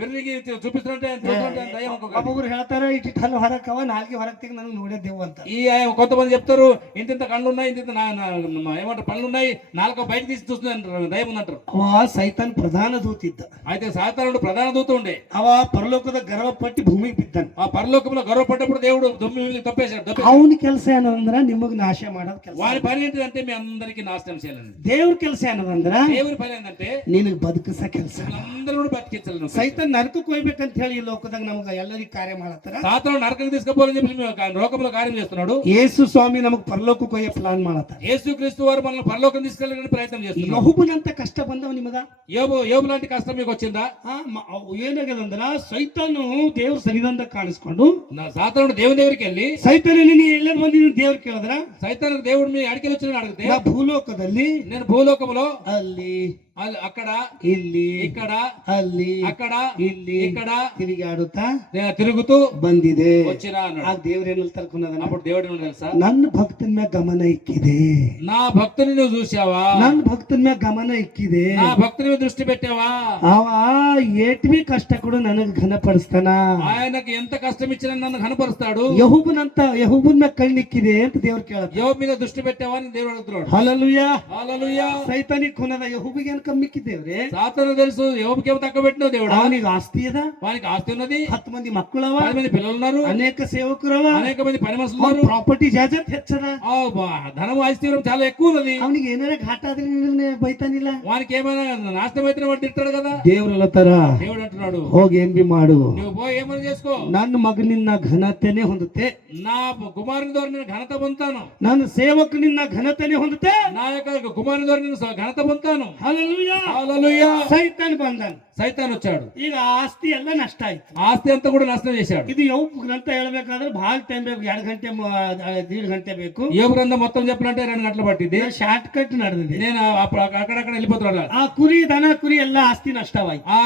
విరిగి చూపిస్తుంటే దయ్యం అనుకోగలరు. ಒಬ್ಬೊಬ್ರು ಹೇಳ್ತಾರೆ ಇಟ್ಟು ಹಲ್ಲು ಹೊರಕವ ನಾಲ್ಗೆ ಹೊರಗೆ ತೆಗಿ ನನಗೆ ನೋಡೇ ದೇವ್ ಅಂತ. ఈ కొంతమంది చెప్తారు ఇంత కళ్ళు ఉన్నాయి, ఇంత ఏమంటారు పళ్ళు ఉన్నాయి, నాలుక బయట తీసి చూస్తుంది దయ్యం ఉందంటారు. ಅವ ಸೈತಾನ್ ಪ್ರಧಾನ ದೂತ ಇದ್ದ. అయితే సాతానుడు ప్రధాన దూత ఉండే. ಅವ ಪರಲೋಕದ ಗರ್ವ ಪಟ್ಟಿ ಭೂಮಿಗೆ ಬಿದ್ದಾನ. ఆ పరలోకంలో గర్వపడ్డప్పుడు దేవుడు తప్పేశాడు. ಅವನ ಕೆಲಸ ಏನಂದ್ರ ನಿಮಗ್ ನಾಶ ಮಾಡೋದ್ ಕೆಲಸ. వారి పని ఏంటంటే మీ అందరికీ నాశనం చేయాలని. ದೇವ್ರ ಕೆಲಸ ಏನಂದ್ರ దేవుని పని ఏంటంటే ನಿನಗ್ ಬದುಕಿಸ ಕೆಲಸ. అందరూ కూడా బతికించాలి. ಸೈತಾನ್ ನರಕಕ್ಕೆ ಹೋಗ್ಬೇಕಂತ ಹೇಳಿ ಈ ಲೋಕದಾಗ ನಮಗ ಎಲ್ಲರಿಗೂ ಕಾರ್ಯ ಮಾಡತ್ತಾರ. సాతాను నరకం తీసుకుపోవాలని చెప్పి లోకంలో కార్యం చేస్తున్నాడు. ಯೇಸು ಸ್ವಾಮಿ ನಮಗ್ ಪರಲೋಕಕ್ಕೆ ಹೋಗೋ ಪ್ಲಾನ್ ಮಾಡತ್ತಾರ. యేసుక్రీస్తు వారు మనల్ని పరలోకం తీసుకెళ్ళడానికి ప్రయత్నం చేస్తున్నారు. ಯೆಹೋವನಂತ ಕಷ್ಟ ಬಂದವ ನಿಮಗ. యోబు లాంటి కష్టం మీకు వచ్చిందా? ಏನಾಗ್ಯದಂದ್ರ ಸೈತಾನು ದೇವ್ರ ಸನ್ನಿಧಾನದಾಗ ಕಾಣಿಸ್ಕೊಂಡು సాతానుడు దేవుని దగ్గరికి వెళ్ళి ಸೈತಾನ ನೀನು ಎಲ್ಲೇ ಬಂದಿನ ದೇವ್ರು ಕೇಳಿದ್ರ సైతాను దేవుడు మీ అడికెళ్ళి వచ్చిన అడిగితే ನಾ ಭೂಲೋಕದಲ್ಲಿ నేను భూలోకంలో ಅಲ್ಲಿ అక్కడ ಇಲ್ಲಿ ఇక్కడ ಅಲ್ಲಿ అక్కడ ಇಲ್ಲಿ ఇక్కడ ತಿರುಗಾಡುತ್ತಾ తిరుగుతూ ಬಂದಿದೆ వచ్చినా అన్నాడు. ಆ ದೇವ್ರ ಏನಂತ అప్పుడు దేవుడు ఏమన్నాడు తెలుసా? ನನ್ನ ಭಕ್ತನ ಮ್ಯಾಗ ಗಮನ ಇಕ್ಕಿದೆ. నా భక్తుని నువ్వు చూసావా? ನನ್ನ ಭಕ್ತನ ಮ್ಯಾಗ ಗಮನ ಇಕ್ಕಿದೆ. నా భక్తుని మీద దృష్టి పెట్టావా? ಅವ ಏಟ್ ಬಿ ಕಷ್ಟ ಕೂಡ ನನಗ್ ಘನಪಡಿಸ್ತಾನ. ఆయనకు ఎంత కష్టం ఇచ్చినా నన్ను ఘనపరుస్తాడు. ಯೆಹೋವನ ಮ್ಯಾಗ ಕಣ್ಣಿಕ್ಕಿದೆ ಅಂತ ದೇವ್ರು ಕೇಳ್ತಾರೆ. యోబు మీద దృష్టి పెట్టావా అని దేవుడు అడుగుతున్నాడు. హల్లెలూయా. హల్లెలూయా. ಸೈತಾನಿಗೆ ಕೊನದ ಯೆಹೋವನಿಗೆ ಏನ್ ಕಮ್ಮಿಕ್ಕಿದ್ದೇವ್ರೆ? సాతాను తెలుసు యోబుకి ఏమో తక్కువ పెట్టినావు దేవుడు. ಅವನಿಗೆ ಆಸ್ತಿ ಅದ, వానికి ఆస్తి ఉన్నది, 10 ಮಂದಿ ಮಕ್ಕಳವ, 10 మంది పిల్లలు ఉన్నారు, ಅನೇಕ ಸೇವಕರವ, అనేక మంది పని మనుషులు ఉన్నారు, ಪ್ರಾಪರ್ಟಿ ಜಾಜತ್ ಹೆಚ್ಚದ, ధనము ఆస్తి చాలా ఎక్కువ ఉన్నది. ಅವನಿಗೆ ಏನಾರ ಘಾಟ ಆದ್ರೆ ಬೈತಾನಿಲ್ಲ. వానికి ఏమైనా నాశనం అయితే వాడు తిట్టాడు కదా. ದೇವ್ರಲ್ಲ ತರ దేవుడు అంటున్నాడు, ಹೋಗಿ ಏನ್ ಬಿ ಮಾಡು, నువ్వు పోయి ఏమైనా చేసుకో, ನನ್ನ ಮಗನಿನ್ನ ಘನತೆನೆ ಹೊಂದುತ್ತೆ, నా కుమారుని ద్వారా నేను ఘనత పొందుతాను, ನನ್ನ ಸೇವಕನಿನ್ನ ಘನತೆನೆ ಹೊಂದುತ್ತೆ, నా యొక్క కుమారుని ద్వారా నేను ఘనత పొందుతాను. హల్లెలూయా. హల్లెలూయా. హల్లెలూయా. సైతాన్ బంధన్. ಸೈತಾನ್ వచ్చాడు. ಈಗ ಆಸ್ತಿ ಎಲ್ಲ ನಷ್ಟ ಆಯ್ತು. ಆಸ್ತಿ ಅಂತ ಕೂಡ ನಾಶ చేశాడు. ಇದು ಯಾವ ಗ್ರಂಥ ಹೇಳ್ಬೇಕಾದ್ರೆ ಬಹಳ ಟೈಮ್ ಬೇಕು, 2 ಗಂಟೆ 1.5 ಗಂಟೆ ಬೇಕು. యోగ గ్రంథం మొత్తం చెప్పాలంటే 2 గంటలు పట్టింది. ಶಾರ್ಟ್ ಕಟ್ ನಡೆದಿದೆ. నేను అక్కడక్కడ వెళ్ళిపోతున్నాడు. ಆ ಕುರಿ ದನ ಕುರಿ ಎಲ್ಲ ಆಸ್ತಿ ನಷ್ಟವಾಯ್ತು. ఆ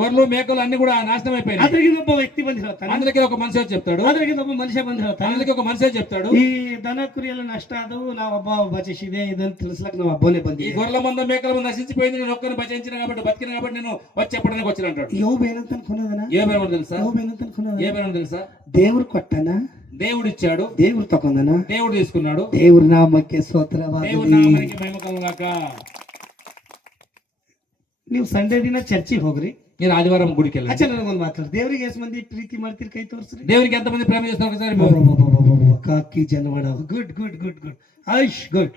గొర్రెలు మేకలు అన్ని కూడా నాశనం అయిపోయినాయి. ಅದ್ರಾಗಿಂದ ಒಬ್ಬ ವ್ಯಕ್ತಿ ಬಂದು ಹೇಳ್ತಾನೆ, అందుకే ఒక మనిషి వచ్చి చెప్తాడు. ಅದ್ರಾಗಿಂದ ಒಬ್ಬ ಮನುಷ್ಯ ಬಂದು ಹೇಳ್ತಾನೆ, అందుకే ఒక మనిషి చెప్తాడు, ಈ ದನ ಕುರಿ ಎಲ್ಲ ನಷ್ಟ ಆದವು, ನಾವು ಒಬ್ಬ ಬಚಿಸಿದೆ, ಇದನ್ನ ತಿಳಿಸ್ಲಕ್ ನಾವು ಒಬ್ಬನೇ ఈ ಬಂದಿದ್ದೆ. గొర్రెల మంద మేకల మంద నశించిపోయింది, నేను ఒక్కరిని బచించిన కాబట్టి బతికిన కాబట్టి నేను వచ్చి చెప్పడానికి వచ్చిన అంటాడు. యోబు ಏನಂತ ಅನ್ಕೊಂಡದನ? ఏమేమో తెలుసా? యోబు ಏನಂತ ಅನ್ಕೊಂಡದನ? ఏమేమో తెలుసా? ದೇವ್ರು ಕೊಟ್ಟನ, దేవుడు ఇచ్చాడు, ದೇವ್ರು ತಕೊಂಡನ, దేవుడు తీసుకున్నాడు. ದೇವ್ರ ನಾಮಕ್ಕೆ దేవుని ಸ್ತೋತ್ರವಾಗಲಿ. నామానికి మహిమ కలుగుగాక. ನೀವು ಸಂಡೇ ದಿನ ಚರ್ಚಿಗೆ ಹೋಗ್ರಿ. నేను ఆదివారం గుడికి వెళ్ళాను. ಅಚ್ಚ ನನಗೊಂದು ಮಾತಾಡ್ರಿ, ದೇವ್ರಿಗೆ ಎಷ್ಟು ಮಂದಿ ಪ್ರೀತಿ ಮಾಡ್ತೀರಿ ಕೈ ತೋರಿಸ್ರಿ. దేవునికి ఎంతమంది ప్రేమ చేస్తున్నారు ఒకసారి? ಕಾಕಿ ಜನವಡ. ಗುಡ್ ಗುಡ್ ಗುಡ್ ಗುಡ್ ಐಶ್ ಗುಡ್.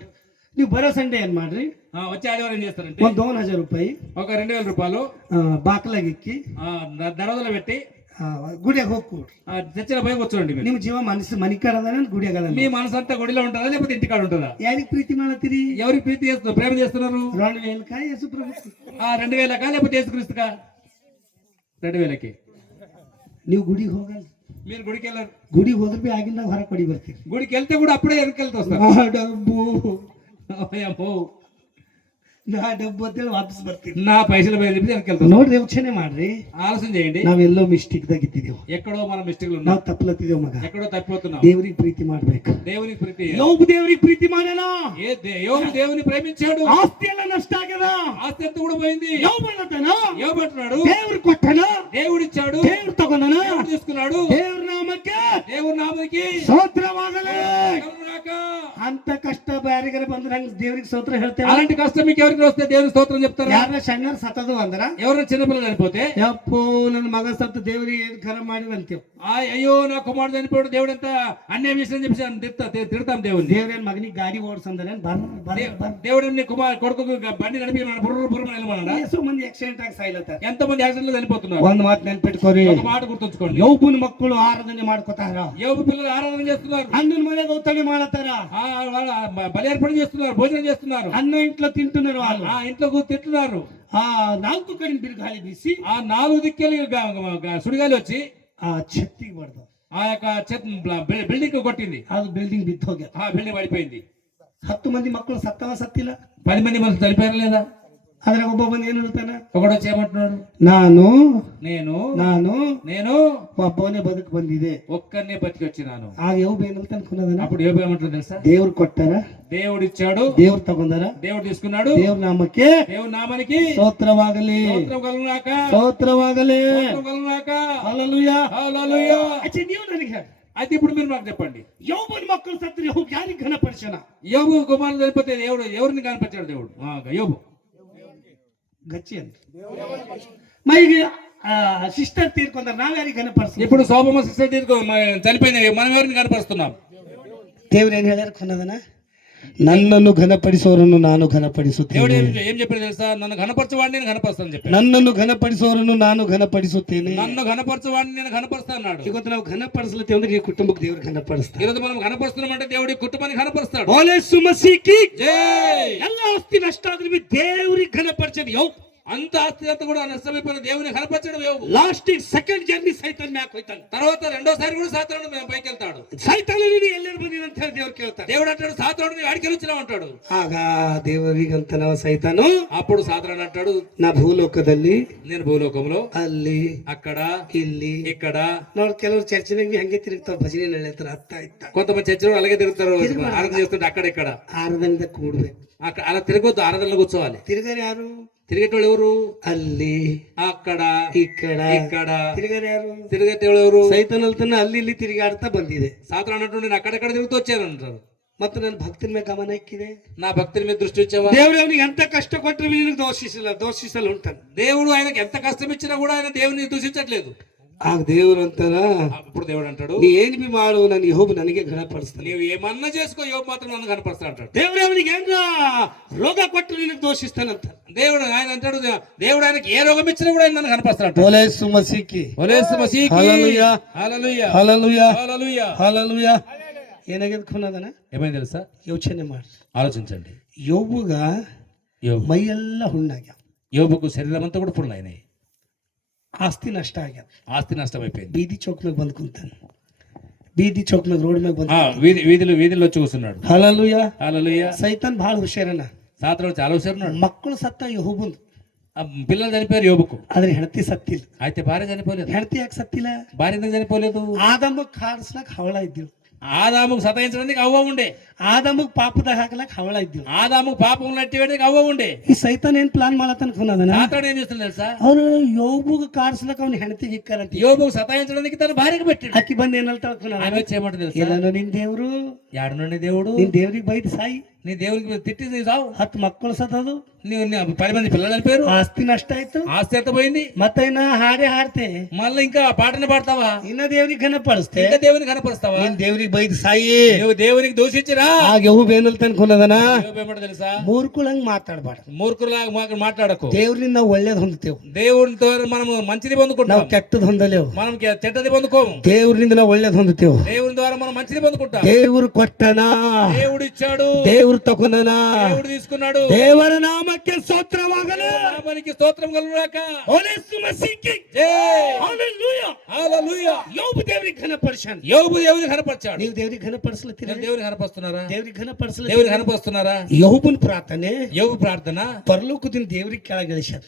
ನೀವು ಬರೋ ಸಂಡೇ ಏನ್ ಮಾಡ್ರಿ, వచ్చే ఆదివారం ఏం చేస్తారంటే ಒಂದು 2000 ರೂಪಾಯಿ ఒక 2000 రూపాయలు ಬಾಕ್ಲಾಗಿಕ್ಕಿ దరవదలు పెట్టి ಗುಡಿಯಾಗ ಹೋಗಿ ಕೂಡ್ರಿ. చర్చల పోయి కూర్చోండి. మీరు ನಿಮ್ಮ ಜೀವ ಮನಸ್ಸು ಮನಿಕಾಡದ ಗುಡಿಯಾಗ ಅದ. మీ మనసు అంతా గుడిలో ఉంటుందా లేకపోతే ఇంటికాడ ఉంటుందా? ಯಾರಿಗೆ ಪ್ರೀತಿ ಮಾಡತ್ತೀರಿ? ఎవరికి ప్రీతి చేస్తున్నారు, ప్రేమ చేస్తున్నారు? 2000 యేసు ప్రభు. 2000కా లేకపోతే యేసుక్రీస్తుకా? 2000కి. ನೀವು ಗುಡಿಗೆ ಹೋಗಲ್ಲ, మీరు గుడికి వెళ్ళారు. ಗುಡಿಗೆ ಹೋದ್ರೆ ಬಿ ಆಗಿಂದಾಗ ಹೊರಗೆ ಪಡಿ ಬರ್ತೀರಿ. గుడికి వెళ్తే కూడా అప్పుడే వెనకెళ్తే వస్తారు. ನಾ ಡಬ್ಬು ಅಂತೇಳಿ ವಾಪಸ್ ಬರ್ತೀವಿ. నా పైసలు పోయి చెప్పి వెనకెళ్తాం. ನೋಡ್ರಿ, ಯೋಚನೆ ಮಾಡ್ರಿ, ఆలోచన చేయండి. ನಾವೆಲ್ಲೋ ಮಿಸ್ಟೇಕ್ ದಾಗ ಇದ್ದಿದ್ದೇವು, ఎక్కడో మనం మిస్టేక్లు ఉన్నాం, ನಾವು ತಪ್ಪಲತ್ತಿದ್ದೇವು ಮಗ. ఎక్కడో తప్పిపోతున్నాం. ದೇವ್ರಿಗೆ ಪ್ರೀತಿ ಮಾಡ್ಬೇಕು. దేవునికి ప్రీతి. ಯೋಬು ದೇವ್ರಿಗೆ ಪ್ರೀತಿ ಮಾಡ್ಯಾನ. యోబు దేవుని ప్రేమించాడు. ಆಸ್ತಿ ಎಲ್ಲ ನಷ್ಟ ಆಗ್ಯದ, ఆస్తి అంతా కూడా పోయింది. ಯೋಬು ಅನ್ನತಾನ, యోబు అంటున్నాడు, ದೇವ್ರು ಕೊಟ್ಟನ, దేవుడు ఇచ్చాడు, ದೇವ್ರು ತಗೊಂಡನ, దేవుడు తీసుకున్నాడు. ದೇವ್ರ ನಾಮಕ್ಕೆ దేవుని నామానికి ಸ್ತೋತ್ರವಾಗಲಿ. కలుగుగాక. ಅಂತ ಕಷ್ಟ ಬ್ಯಾರಿಗರ ಬಂದ್ರೆ ಹಂಗ ದೇವ್ರಿಗೆ ಸ್ತೋತ್ರ ಹೇಳ್ತೇವೆ. అలాంటి కష్టం మీకు ఎవరికి వస్తే దేవుని స్తోత్రం చెప్తారా? ಯಾರ ಸಣ್ಣ ಸತ್ತದು ಅಂದ್ರ, ఎవరైనా చిన్నపిల్లలు చనిపోతే ಯಪ್ಪೋ ನನ್ನ ಮಗ ಸತ್ತು ದೇವ್ರಿಗೆ ಏನ್ ಖರ ಮಾಡಿದ ಅಂತೇವ್. అయ్యో నా కుమారుడు చనిపోయాడు, దేవుడు ఎంత అన్యాయం చేసిన చెప్పి తిడతాం దేవుని. ದೇವ್ರೇನ್ ಮಗನಿಗೆ ಗಾಡಿ ಓಡಿಸಂದ್ರೆ దేవుడు నీ కొడుకు బండి నడిపి బుర్ర బుర్ర నిలబడా. ಎಷ್ಟೋ ಮಂದಿ ಆಕ್ಸಿಡೆಂಟ್ ಆಗಿ ಸಾಯ್ಲತ್ತಾರ. ఎంత మంది యాక్సిడెంట్ చనిపోతున్నారు. ಒಂದ್ ಮಾತು ನೆನ್ಪಿಟ್ಕೋರಿ, ఒక మాట గుర్తుంచుకోండి. ಯೋಬುನ ಮಕ್ಕಳು ಆರಾಧನೆ ಮಾಡ್ಕೋತಾರ, యోబు పిల్లలు ఆరాధన చేస్తున్నారు, ಅಣ್ಣನ ಮನೆಗೆ ಔತಣೆ ಮಾಡತಾರ, బలి ఏర్పాటు చేస్తున్నారు, భోజనం చేస్తున్నారు, ಅನ್ನ ఇంట్లో తింటున్నారు వాళ్ళు, ఇంట్లో తింటున్నారు. 4 ಕಡೆ ಬಿರುಗಾಳಿ ಬೀಸಿ 4 దిక్కులు సుడిగాలి వచ్చి ಛತ್ತಿಗೆ ಬಡ್ದು ఆ యొక్క బిల్డింగ్ కొట్టింది. ಅದು ಬಿಲ್ಡಿಂಗ್ ಬಿದ್ದು ಹೋಗ್ಯ. బిల్డింగ్ పడిపోయింది. 10 ಮಂದಿ ಮಕ್ಕಳು ಸತ್ತವ ಸತ್ತಿಲ್ಲ. 10 మంది మనుషులు చనిపోయారు లేదా? ಆದ್ರೆ ಒಬ್ಬ ಬಂದು ಏನ್ ಹೇಳ್ತಾನೆ, ఒకడు వచ్చి ఏమంటున్నాడు, ನಾನು ಒಬ್ಬನೇ ಬದುಕು ಬಂದಿದೆ, ఒక్కనే బతికి వచ్చినాను. ಆಗ ಯೋಬ ಏನಂತ ಅನ್ಕೊಂಡದನ, అప్పుడు యోబు ఏమంటాడు తెలుసా? ದೇವ್ರು ಕೊಟ್ಟಾರ, దేవుడు ఇచ్చాడు, ದೇವ್ರು ತಗೊಂಡಾರ, దేవుడు తీసుకున్నాడు. ದೇವ್ರ ನಾಮಕ್ಕೆ దేవుని నామానికి స్తోತ್ರವಾಗಲಿ, స్తోత్రం కలుగుగాక, స్తోತ್ರವಾಗಲಿ. స్తోత్రం కలుగుగాక. హల్లెలూయా, హల్లెలూయా. ಅಚ್ಚ ನೀವು ನನಗೆ ಹೇಳಿ, అయితే ఇప్పుడు మీరు నాకు చెప్పండి, ಯೋಬನ ಮಕ್ಕಳು ಸತ್ತರೆ ಯೋಬ ಯಾರಿಗೆ ಘನಪಡಿಸನ? యోబు కుమారుడు చనిపోతే దేవుడు ఎవరిని కనిపించాడు? దేవుడు యోబు గచ్చి ಅಂತ ಮೈಗೆ ಸಿಸ್ಟರ್ ತೀರ್ಕೊಂಡ್ರೆ ನಾವ್ ಯಾರಿಗೆ ಘನಪಡಿಸ್ತೀವಿ? ఇప్పుడు శోభమ సిస్టర్ చనిపోయింది, మనం ఎవరిని కనపరుస్తున్నాం? ದೇವ್ರು ಏನ್ ಹೇಳ್ಯಾರ ಕೊನ್ನದನ, నన్నನ್ನು ఘనపడిసోరನ್ನು ನಾನು ఘనపಡಿಸುತ್ತೇನೆ. దేవుడు ఏం చెప్పాడు తెలుసా? నన్ను ఘనపరచువాడిని నేను ఘనపరుస్తాను చెప్పాడు. నన్నನ್ನು ఘనపడిಸೋರನ್ನು ನಾನು ఘనపಡಿಸುತ್ತೇನೆ. నన్ను ఘనపరచువాడిని నేను ఘనపరుస్తా అన్నాడు. ಇವತ್ತು ನಾವು ಘನಪಡಿಸ್ಲತ್ತೇವೆ ಅಂದ್ರೆ ಈ ಕುಟುಂಬಕ್ಕೆ ದೇವ್ರು ಘನಪಡಿಸ್ತಾರೆ. ఈరోజు మనం ఘనపరుస్తున్నామంటే దేవుడి కుటుంబాన్ని ఘనపరుస్తాడు. ಬೋಲೇಸು ಮಸೀಕಿ జై. ಎಲ್ಲ ಆಸ್ತಿ ನಷ್ಟ ಆದ್ರೆ ದೇವ್ರಿಗೆ ಘನಪಡಿಸೋದು ಯೋಬ್. అంత ఆస్తి అంతా కూడా నష్టమైపోయిన దేవుని కనపరచడం యోబు. లాస్ట్ సెకండ్ జర్నీ సైతాన్ మ్యాక్ ಹೋಯ್ತಾನೆ. తర్వాత రెండోసారి కూడా సాతానుడు పైకి వెళ్తాడు. సైతాను ನೀನು ಎಲ್ಲರೂ ಬಂದಿನ ಅಂತ ಹೇಳಿ ದೇವ್ರು ಕೇಳ್ತಾನೆ. దేవుడు అంటాడు, సాతానుడు నీ వాడికి వచ్చినావు అంటాడు. ಆಗ ದೇವರಿಗಂತ ನಾವು ಸೈತಾನು, అప్పుడు సాతానుడు అంటాడు, ನಾ ಭೂಲೋಕದಲ್ಲಿ, నేను భూలోకంలో, ಅಲ್ಲಿ అక్కడ, ಇಲ್ಲಿ, ఇక్కడ. ನೋಡಿ ಕೆಲವರು ಚರ್ಚಿನಾಗ ಹಂಗೆ ತಿರುಗ್ತಾವ, ಭಜನೆ ನಡೆಯುತ್ತಾರೆ, ಅರ್ಥ ಆಯ್ತಾ? కొంతమంది చర్చలు అలాగే తిరుగుతారు, ఆరాధన చేస్తుంటే అక్కడ ఇక్కడ. ಆರಾಧನೆಯಿಂದ ಕೂಡ್ಬೇಕು, అలా తిరగొద్దు, ఆరాధనలో కూర్చోవాలి. తిరగరు యారు? తిరిగేటోళ్ళు ఎవరు? ಅಲ್ಲಿ, అక్కడ, ఇక్కడ, ఇక్కడ. తిరగరు యారు? తిరిగేటోళ్ళు ఎవరు? ಸೈತಾನ್ ಅಲ್ತಾನೆ ಅಲ್ಲಿ ಇಲ್ಲಿ ತಿರುಗಾಡ್ತಾ ಬಂದಿದೆ. సాతాను అన్నట్టు నేను అక్కడెక్కడ తిరుగుతూ వచ్చాను అంటారు. ಮತ್ತು ನನ್ನ ಭಕ್ತಿನ ಮೇಲೆ ಗಮನ ಇಕ್ಕಿದೆ, నా భక్తిని మీద దృష్టి వచ్చావా? దేవుడు ಅವನಿಗೆ ಎಂತ ಕಷ್ಟ ಕೊಟ್ಟರೆ ನಿನಗೆ ದೋಷಿಸಲು ఉంటాను. దేవుడు ఆయనకి ఎంత కష్టం ఇచ్చినా కూడా ఆయన దేవుని దూషించట్లేదు. ಆಗ ದೇವ್ರು ಅಂತಾನ, అప్పుడు దేవుడు అంటాడు, ನೀ ಏನ್ ಬಿ ಮಾಡು, ನಾನು ಯೆಹೋವ ನನಗೆ ಘನಪಡಿಸ್ತಾನೆ. నీవు ఏమన్నా చేసుకో, యోబు మాత్రం నన్ను కనపరుస్తా అంటాడు. ದೇವ್ರು ಅವನಿಗೆ ಏನ್ರ ರೋಗ ಕೊಟ್ಟರೆ ನಿನಗೆ ದೋಷಿಸ್ತಾನಂತ. దేవుడు ఆయన అంటాడు, దేవుడు ఆయనకి ఏ రోగం ఇచ్చినా కూడా ఆయన నన్ను కనపరుస్తాడు. ಬೋಲೇಸು ಮಸೀಕಿ, ಬೋಲೇಸು ಮಸೀಕಿ. హల్లెలూయా, హల్లెలూయా, హల్లెలూయా, హల్లెలూయా, హల్లెలూయా. ಏನಾಗಿದೆ ಖುನದನ ఏమైంది తెలుసా? ಯೋಚನೆ ಮಾಡಿ, ఆలోచించండి. ಯೋಬುಗ యోబు ಮೈಯೆಲ್ಲ ಹುಣ್ಣಾಗ್ಯಾವ, యోబుకు శరీరం అంతా కూడా ఫుల్ అయినాయి, ಆಸ್ತಿ ನಷ್ಟ ಆಗ್ಯಾವ. ఆస్తి నష్టం అయిపోయింది. ಬೀದಿ ಚೌಕ್ ಮ್ಯಾಗ ಬಂದ್ ಕುಂತಾನ, ಬೀದಿ ಚೌಕ್ ಮ್ಯಾಗ ರೋಡ್ ಮ್ಯಾಗ ಬಂದ. వీధిలో వచ్చి కూర్చున్నాడు. ಹಲ್ಲೆಲೂಯಾ. హల్లెలూయా. ಸೈತಾನ್ ಭಾಳ ಹುಷಾರನ. సాత్రాలు చాలా హుషారున్నాడు. ಮಕ್ಕಳು ಸತ್ತ ಯೆಹೋಬಂದು, ఆ పిల్లలు చనిపోయారు యోబుకు, ಆದ್ರೆ ಹೆಂಡತಿ ಸತ್ತಿಲ್ಲ. అయితే భార్య చనిపోలేదు. ಹೆಂಡತಿ ಯಾಕೆ ಸತ್ತಿಲ್ಲ? భార్య ఎందుకు చనిపోలేదు? ಆದಮ್ಮಗೆ ಕಾಡಿಸ್ಲಾಕ ಹವಳ ಇದ್ದೀವಿ, ఆదాముకు సతాయించడానికి అవ్వ ఉండే, ಆದಮ್ಮಗೆ ಪಾಪದಾಗ ಹಾಕಲಾಕ ಹವಳ ಇದ್ದೀವಿ. ఆదాముకు పాపం నట్టి వేయడానికి అవ్వ ఉండే. ಈ ಸೈತಾನ್ ಏನ್ ಪ್ಲಾನ್ ಮಾಡತನಕನದನ, సాతాడు ఏం చేస్తుంది తెలుసా? ಅವ್ರು ಯೋಬುಗ ಕಾಡಿಸ್ಲಾಕ ಅವ್ನ ಹೆಂಡತಿಗೆ ಇಕ್ಕಾರಂತ. యోబుకు సతాయించడానికి తన భార్యకు పెట్టాడు. ಅಕ್ಕಿ ಬಂದ್ ಏನಲ್ತಾಳ ఆమె వచ్చి ఏమంటుంది తెలుసా? ಎಲ್ಲಾನು ನಿನ್ ದೇವ್ರು, యాడునండి దేవుడు, ನಿನ್ ದೇವ್ರಿಗೆ ಬೈದ್ ಸಾಯಿ, నీ దేవుడికి తిట్టి నీ సావు, 10 ಮಕ್ಕಳು ಸತ್ತದು, నీవు 10 మంది పిల్లలు చనిపోయారు, ಆಸ್ತಿ ನಷ್ಟ ಆಯ್ತು, ఆస్తి ఎంత పోయింది, ಮತ್ತೆ ಇನ್ನ ಹಾಡೇ ಹಾಡ್ತೆ, మళ్ళీ ఇంకా పాటనే పాడతావా, ಇನ್ನ ದೇವ್ರಿಗೆ ಘನಪಡಿಸ್ತೆ, ఇంకా దేవుని కనపరుస్తావా? ನೀನ್ ದೇವ್ರಿಗೆ ಬೈದ್ ಸಾಯಿ, నువ్వు దేవునికి దూషించిరా. ಆಗ ಯೆಹೋವ ಏನಲ್ತ ಅನ್ಕೊಂಡದನ, ఏమంటాడు తెలుసా? ಮೂರ್ಖುಳಂಗ್ ಮಾತಾಡ್ಬಾರ್ದು. మూర్ఖులాగా మాట్లాడకు. ದೇವ್ರಿಂದ ನಾವು ಒಳ್ಳೇದ್ ಹೊಂದ್ತೇವ್, దేవునితో మనము మంచిది పొందుకుంటాం, ನಾವು ಕೆಟ್ಟದ್ ಹೊಂದಲೇವ್. మనం చెడ్డది పొందుకోము. ದೇವ್ರಿಂದ ನಾವು ಒಳ್ಳೇದ್ ಹೊಂದ್ತೇವ್. దేవుని ద్వారా మనం మంచిది పొందుకుంటాం. ದೇವ್ರು ಕೊಟ್ಟನ, దేవుడు ఇచ్చాడు, ದೇವ್ರು ತಕೊಂಡನ, దేవుడు తీసుకున్నాడు. ದೇವರ ನಾಮಕ್ಕೆ ಸ್ತೋತ್ರವಾಗಲಿ. నామానికి స్తోత్రం కలుగుగాక. ಯೇಸು ಮಸೀಹ್ಗೆ జై. హల్లెలూయా. హల్లెలూయా. ಯೋಬು ದೇವರಿಗೆ ಘನಪಡಿಸಾನ. యోబు దేవుని కనపరిచాడు. ನೀವು ದೇವರಿಗೆ ಘನಪಡಿಸ್ಲತ್ತೀರಿ? దేవుని కనపరుస్తున్నారా? ದೇವರಿಗೆ ಘನಪಡಿಸ್ಲತ್ತೀರಿ? దేవుని కనపరుస్తున్నారా? ಯೋಬನ ಪ್ರಾರ್ಥನೆ యోబు ప్రార్థన ಪರಲೋಕದಿಂದ ದೇವರಿಗೆ ಕೆಳಗೆ ಇಳಿಸ್ಯಾರ.